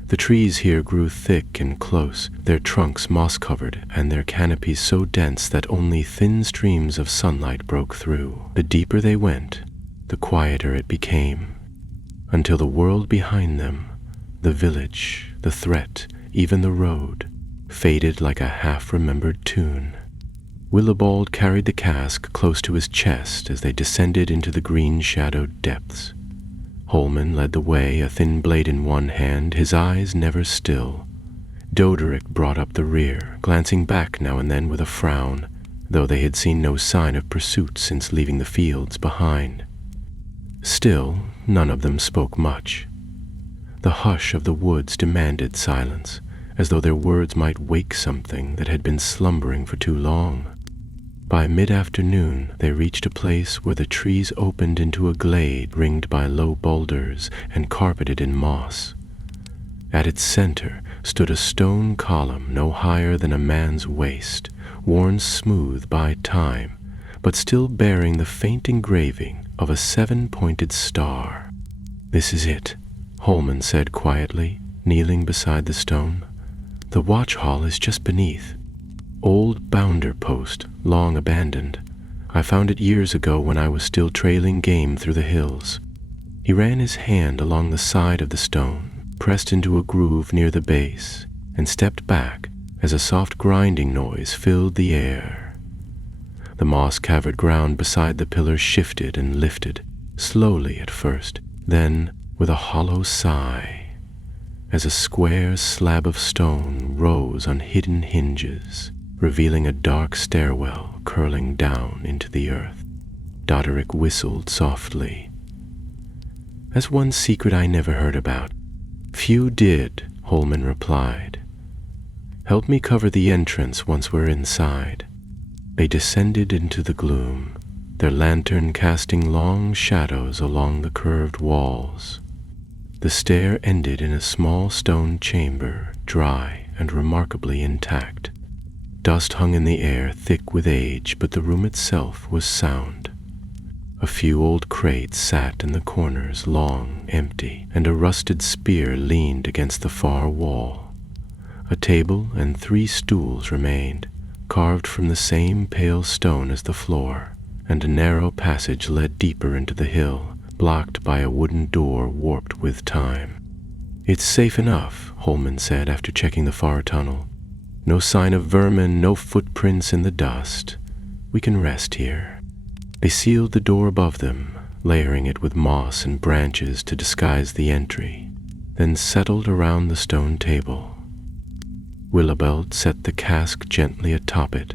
The trees here grew thick and close, their trunks moss-covered and their canopies so dense that only thin streams of sunlight broke through. The deeper they went, the quieter it became, until the world behind them, the village, the threat, even the road, faded like a half-remembered tune. Willibald carried the cask close to his chest as they descended into the green-shadowed depths. Holman led the way, a thin blade in one hand, his eyes never still. Doderick brought up the rear, glancing back now and then with a frown, though they had seen no sign of pursuit since leaving the fields behind. Still, none of them spoke much. The hush of the woods demanded silence, as though their words might wake something that had been slumbering for too long. By mid-afternoon, they reached a place where the trees opened into a glade ringed by low boulders and carpeted in moss. At its center stood a stone column no higher than a man's waist, worn smooth by time, but still bearing the faint engraving of a 7-pointed star. "This is it," Holman said quietly, kneeling beside the stone. "The watch hall is just beneath. Old bounder post, long abandoned. I found it years ago when I was still trailing game through the hills." He ran his hand along the side of the stone, pressed into a groove near the base, and stepped back as a soft grinding noise filled the air. The moss-covered ground beside the pillar shifted and lifted, slowly at first, then with a hollow sigh, as a square slab of stone rose on hidden hinges, revealing a dark stairwell curling down into the earth. Doderick whistled softly. "That's one secret I never heard about." "Few did," Holman replied. "Help me cover the entrance once we're inside." They descended into the gloom, their lantern casting long shadows along the curved walls. The stair ended in a small stone chamber, dry and remarkably intact. Dust hung in the air, thick with age, but the room itself was sound. A few old crates sat in the corners, long, empty, and a rusted spear leaned against the far wall. A table and 3 stools remained, carved from the same pale stone as the floor, and a narrow passage led deeper into the hill, blocked by a wooden door warped with time. "It's safe enough," Holman said after checking the far tunnel. "No sign of vermin, no footprints in the dust. We can rest here." They sealed the door above them, layering it with moss and branches to disguise the entry, then settled around the stone table. Willibald set the cask gently atop it,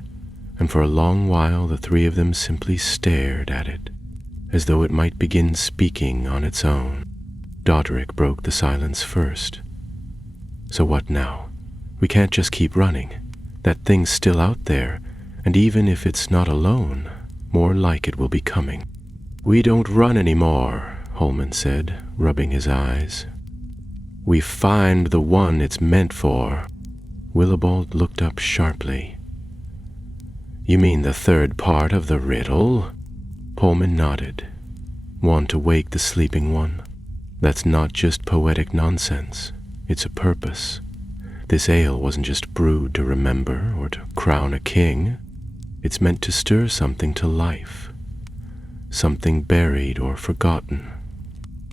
and for a long while the three of them simply stared at it, as though it might begin speaking on its own. Doderick broke the silence first. "So what now? We can't just keep running. That thing's still out there, and even if it's not alone, more like it will be coming." "We don't run anymore," Holman said, rubbing his eyes. "We find the one it's meant for." Willibald looked up sharply. "You mean the third part of the riddle?" Holman nodded. "Want to wake the sleeping one? That's not just poetic nonsense. It's a purpose. This ale wasn't just brewed to remember or to crown a king. It's meant to stir something to life, something buried or forgotten.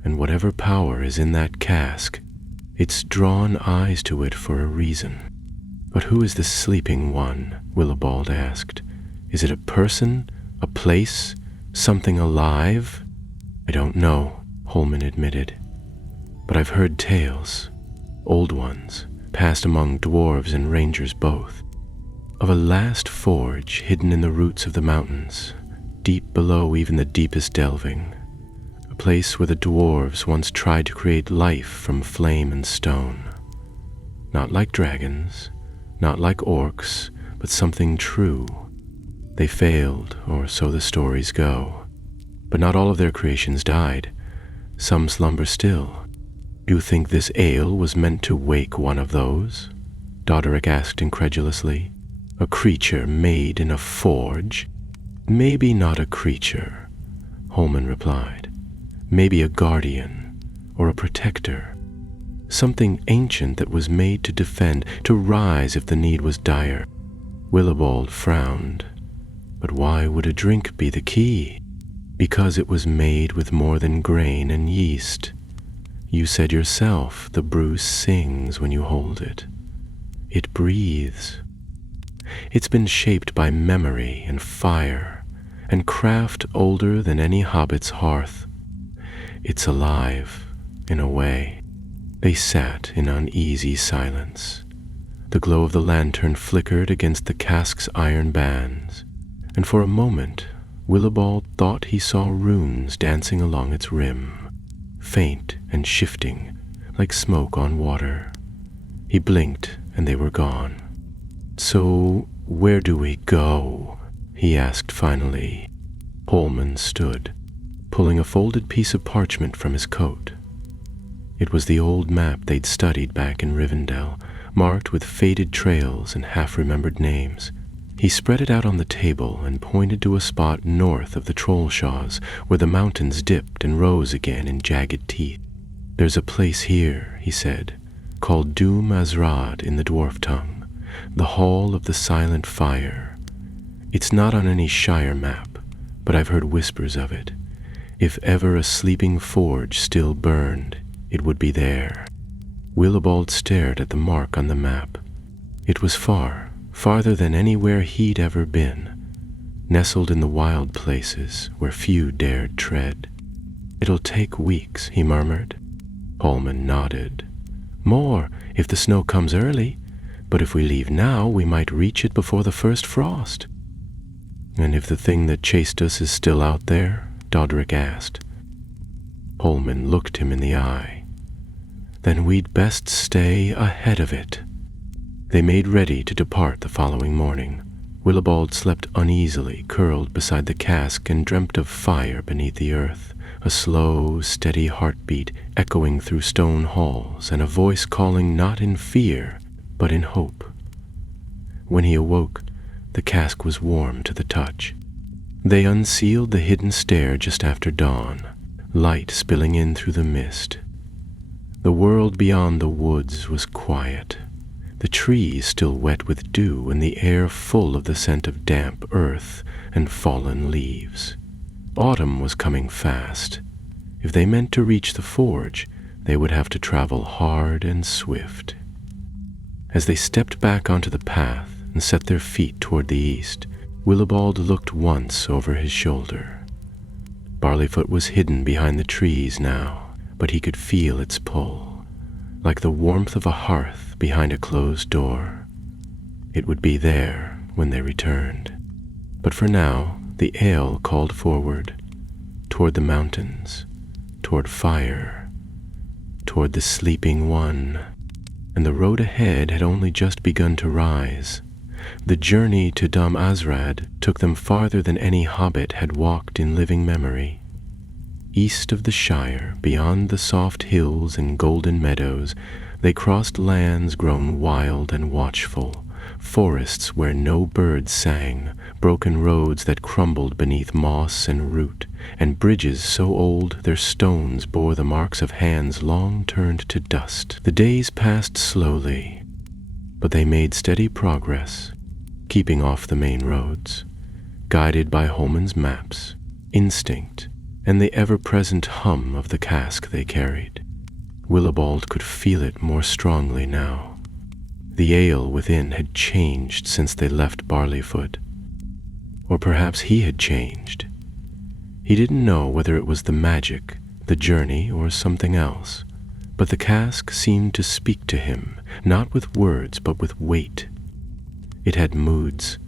And whatever power is in that cask, it's drawn eyes to it for a reason." "But who is this sleeping one?" Willibald asked. "Is it a person, a place, something alive?" "I don't know," Holman admitted. "But I've heard tales, old ones, passed among dwarves and rangers both, of a last forge hidden in the roots of the mountains, deep below even the deepest delving, a place where the dwarves once tried to create life from flame and stone. Not like dragons, not like orcs, but something true. They failed, or so the stories go. But not all of their creations died. Some slumber still. You think this ale was meant to wake one of those?" Doderick asked incredulously. "A creature made in a forge?" "Maybe not a creature," Holman replied. "Maybe a guardian, or a protector. Something ancient that was made to defend, to rise if the need was dire." Willibald frowned. "But why would a drink be the key?" "Because it was made with more than grain and yeast. You said yourself the brew sings when you hold it. It breathes. It's been shaped by memory and fire, and craft older than any hobbit's hearth. It's alive, in a way." They sat in uneasy silence. The glow of the lantern flickered against the cask's iron bands, and for a moment Willibald thought he saw runes dancing along its rim, faint and shifting like smoke on water. He blinked and they were gone. "So where do we go?" he asked finally. Holman stood, pulling a folded piece of parchment from his coat. It was the old map they'd studied back in Rivendell, marked with faded trails and half-remembered names. He spread it out on the table and pointed to a spot north of the Trollshaws, where the mountains dipped and rose again in jagged teeth. "There's a place here," he said, "called Dum Azrad in the dwarf tongue, the Hall of the Silent Fire. It's not on any Shire map, but I've heard whispers of it. If ever a sleeping forge still burned, it would be there." Willibald stared at the mark on the map. It was far, farther than anywhere he'd ever been, nestled in the wild places where few dared tread. "It'll take weeks," he murmured. Holman nodded. "More, if the snow comes early, but if we leave now, we might reach it before the first frost." "And if the thing that chased us is still out there?" Doderick asked. Holman looked him in the eye. "Then we'd best stay ahead of it." They made ready to depart the following morning. Willibald slept uneasily, curled beside the cask, and dreamt of fire beneath the earth, a slow, steady heartbeat echoing through stone halls, and a voice calling not in fear, but in hope. When he awoke, the cask was warm to the touch. They unsealed the hidden stair just after dawn, light spilling in through the mist. The world beyond the woods was quiet, the trees still wet with dew and the air full of the scent of damp earth and fallen leaves. Autumn was coming fast. If they meant to reach the forge, they would have to travel hard and swift. As they stepped back onto the path and set their feet toward the east, Willibald looked once over his shoulder. Barleyfoot was hidden behind the trees now, but he could feel its pull, like the warmth of a hearth behind a closed door. It would be there when they returned. But for now, the ale called forward, toward the mountains, toward fire, toward the sleeping one, and the road ahead had only just begun to rise. The journey to Dom Azrad took them farther than any hobbit had walked in living memory. East of the Shire, beyond the soft hills and golden meadows, they crossed lands grown wild and watchful, forests where no birds sang, broken roads that crumbled beneath moss and root, and bridges so old their stones bore the marks of hands long turned to dust. The days passed slowly, but they made steady progress, keeping off the main roads, guided by Holman's maps, instinct, and the ever-present hum of the cask they carried. Willibald could feel it more strongly now. The ale within had changed since they left Barleyfoot. Or perhaps he had changed. He didn't know whether it was the magic, the journey, or something else, but the cask seemed to speak to him, not with words but with weight. It had moods.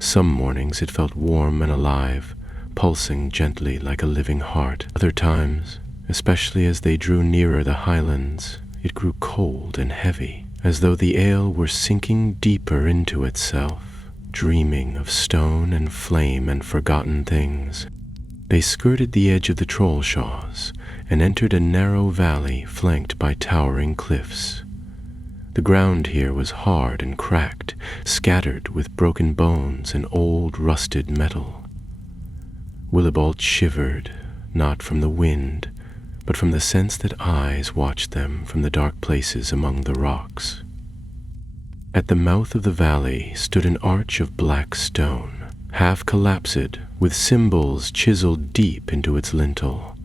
Some mornings it felt warm and alive, pulsing gently like a living heart. Other times, especially as they drew nearer the highlands, it grew cold and heavy, as though the ale were sinking deeper into itself, dreaming of stone and flame and forgotten things. They skirted the edge of the Trollshaws and entered a narrow valley flanked by towering cliffs. The ground here was hard and cracked, scattered with broken bones and old rusted metal. Willibald shivered, not from the wind, but from the sense that eyes watched them from the dark places among the rocks. At the mouth of the valley stood an arch of black stone, half collapsed, with symbols chiseled deep into its lintel.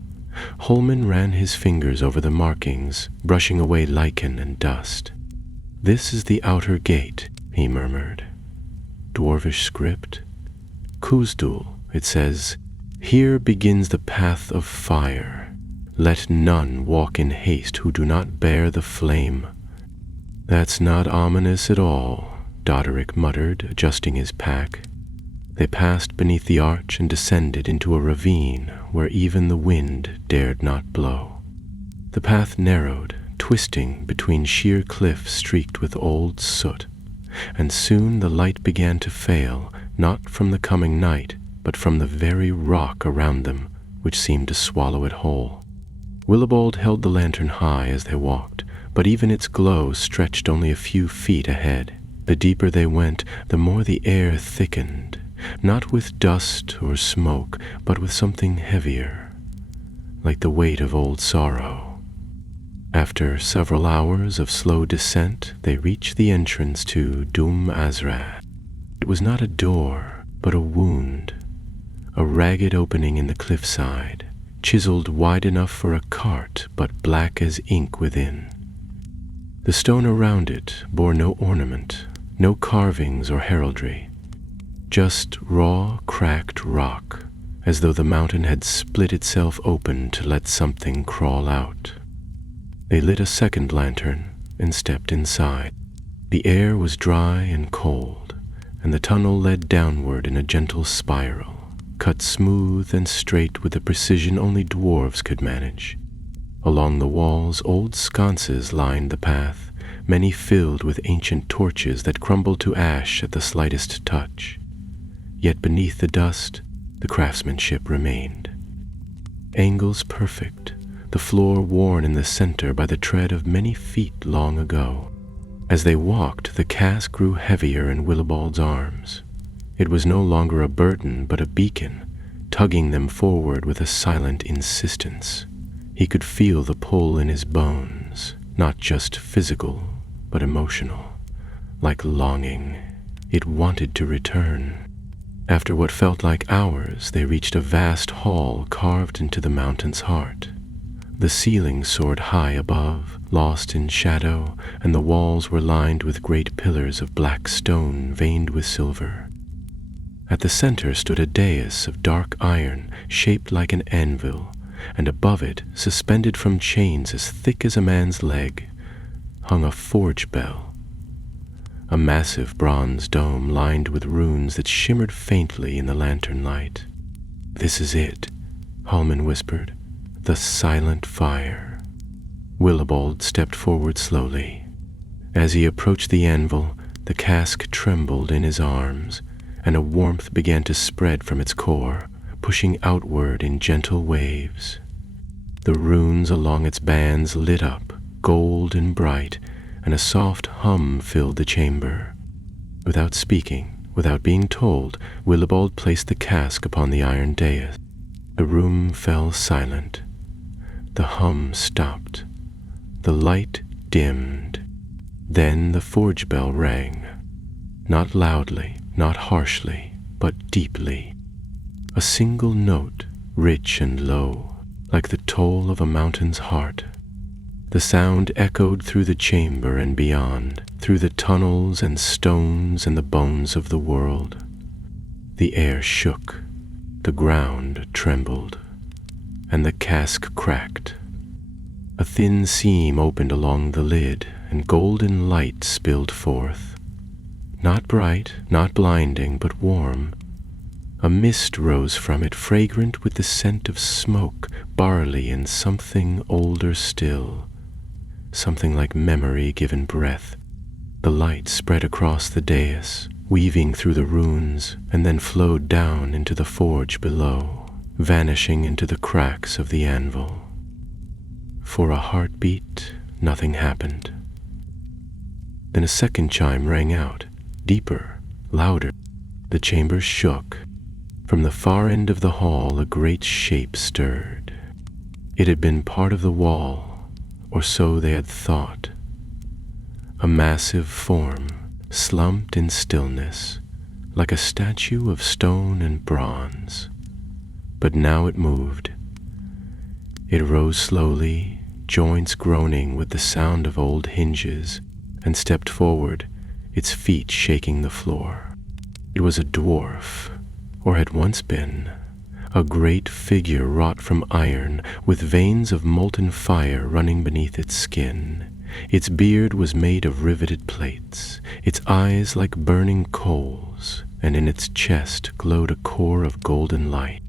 Holman ran his fingers over the markings, brushing away lichen and dust. "This is the outer gate," he murmured. Dwarvish script. Kuzdul, it says, "Here begins the path of fire. Let none walk in haste who do not bear the flame." "That's not ominous at all," Doderick muttered, adjusting his pack. They passed beneath the arch and descended into a ravine where even the wind dared not blow. The path narrowed, twisting between sheer cliffs streaked with old soot, and soon the light began to fail, not from the coming night, but from the very rock around them, which seemed to swallow it whole. Willibald held the lantern high as they walked, but even its glow stretched only a few feet ahead. The deeper they went, the more the air thickened, not with dust or smoke, but with something heavier, like the weight of old sorrow. After several hours of slow descent, they reached the entrance to Dum Azrad. It was not a door, but a wound, a ragged opening in the cliffside, chiseled wide enough for a cart, but black as ink within. The stone around it bore no ornament, no carvings or heraldry, just raw, cracked rock, as though the mountain had split itself open to let something crawl out. They lit a second lantern and stepped inside. The air was dry and cold, and the tunnel led downward in a gentle spiral, cut smooth and straight with a precision only dwarves could manage. Along the walls, old sconces lined the path, many filled with ancient torches that crumbled to ash at the slightest touch. Yet beneath the dust, the craftsmanship remained. Angles perfect, the floor worn in the center by the tread of many feet long ago. As they walked, the cask grew heavier in Willibald's arms. It was no longer a burden, but a beacon, tugging them forward with a silent insistence. He could feel the pull in his bones, not just physical, but emotional, like longing. It wanted to return. After what felt like hours, they reached a vast hall carved into the mountain's heart. The ceiling soared high above, lost in shadow, and the walls were lined with great pillars of black stone veined with silver. At the center stood a dais of dark iron, shaped like an anvil, and above it, suspended from chains as thick as a man's leg, hung a forge bell. a massive bronze dome lined with runes that shimmered faintly in the lantern light. "This is it," Hallman whispered. "The silent fire." Willibald stepped forward slowly. As he approached the anvil, the cask trembled in his arms, and a warmth began to spread from its core, pushing outward in gentle waves. The runes along its bands lit up, gold and bright, and a soft hum filled the chamber. Without speaking, without being told, Willibald placed the cask upon the iron dais. The room fell silent. The hum stopped. The light dimmed. Then the forge bell rang. Not loudly, not harshly, but deeply. A single note, rich and low, like the toll of a mountain's heart. The sound echoed through the chamber and beyond, through the tunnels and stones and the bones of the world. The air shook, the ground trembled, and the cask cracked. A thin seam opened along the lid, and golden light spilled forth. Not bright, not blinding, but warm. A mist rose from it, fragrant with the scent of smoke, barley, and something older still. Something like memory given breath. The light spread across the dais, weaving through the runes, and then flowed down into the forge below, vanishing into the cracks of the anvil. For a heartbeat, nothing happened. Then a second chime rang out, deeper, louder. The chamber shook. From the far end of the hall, a great shape stirred. It had been part of the wall, or so they had thought. A massive form, slumped in stillness, like a statue of stone and bronze. But now it moved. It rose slowly, joints groaning with the sound of old hinges, and stepped forward, its feet shaking the floor. It was a dwarf, or had once been, a great figure wrought from iron, with veins of molten fire running beneath its skin. Its beard was made of riveted plates, its eyes like burning coals, and in its chest glowed a core of golden light.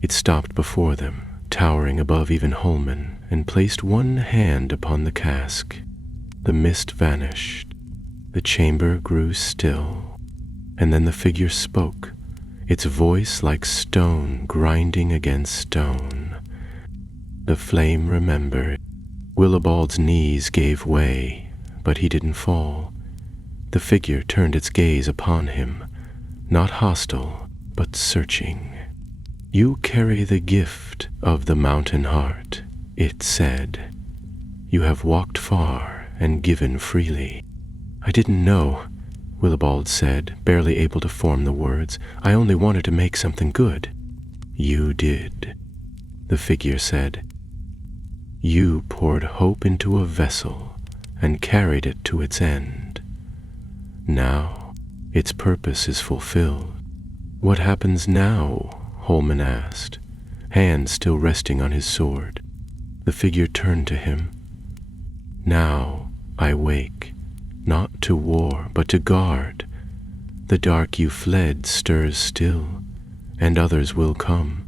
It stopped before them, towering above even Holman, and placed one hand upon the cask. The mist vanished. The chamber grew still, and then the figure spoke, its voice like stone grinding against stone. The flame remembered. Willibald's knees gave way, but he didn't fall. The figure turned its gaze upon him, not hostile, but searching. "You carry the gift of the mountain heart," it said. "You have walked far and given freely." "I didn't know," Willibald said, barely able to form the words. "I only wanted to make something good." "You did," the figure said. "You poured hope into a vessel and carried it to its end. Now its purpose is fulfilled." "What happens now?" Holman asked, hand still resting on his sword. The figure turned to him. "Now I wake, not to war, but to guard. The dark you fled stirs still, and others will come,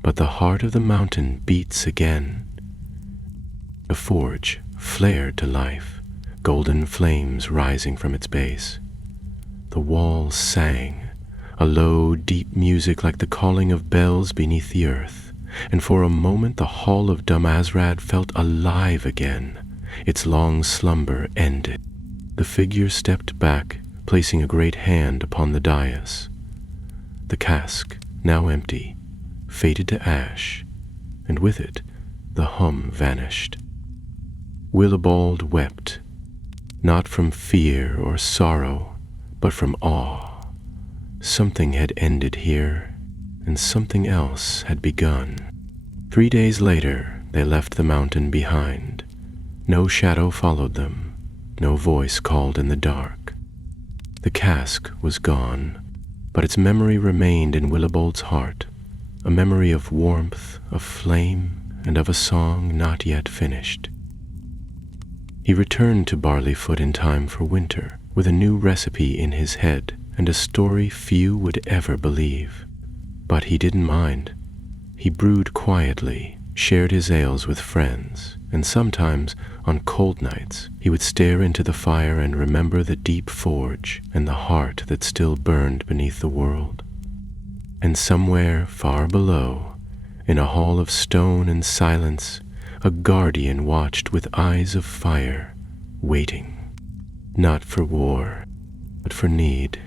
but the heart of the mountain beats again." The forge flared to life, golden flames rising from its base. The walls sang, a low, deep music like the calling of bells beneath the earth, and for a moment the hall of Dumazrad felt alive again, its long slumber ended. The figure stepped back, placing a great hand upon the dais. The cask, now empty, faded to ash, and with it the hum vanished. Willibald wept, not from fear or sorrow, but from awe. Something had ended here, and something else had begun. 3 days later, they left the mountain behind. No shadow followed them, no voice called in the dark. The cask was gone, but its memory remained in Willibald's heart, a memory of warmth, of flame, and of a song not yet finished. He returned to Barleyfoot in time for winter, with a new recipe in his head and a story few would ever believe. But he didn't mind. He brewed quietly, shared his ales with friends, and sometimes, on cold nights, he would stare into the fire and remember the deep forge and the heart that still burned beneath the world. And somewhere far below, in a hall of stone and silence, a guardian watched with eyes of fire, waiting, not for war, but for need.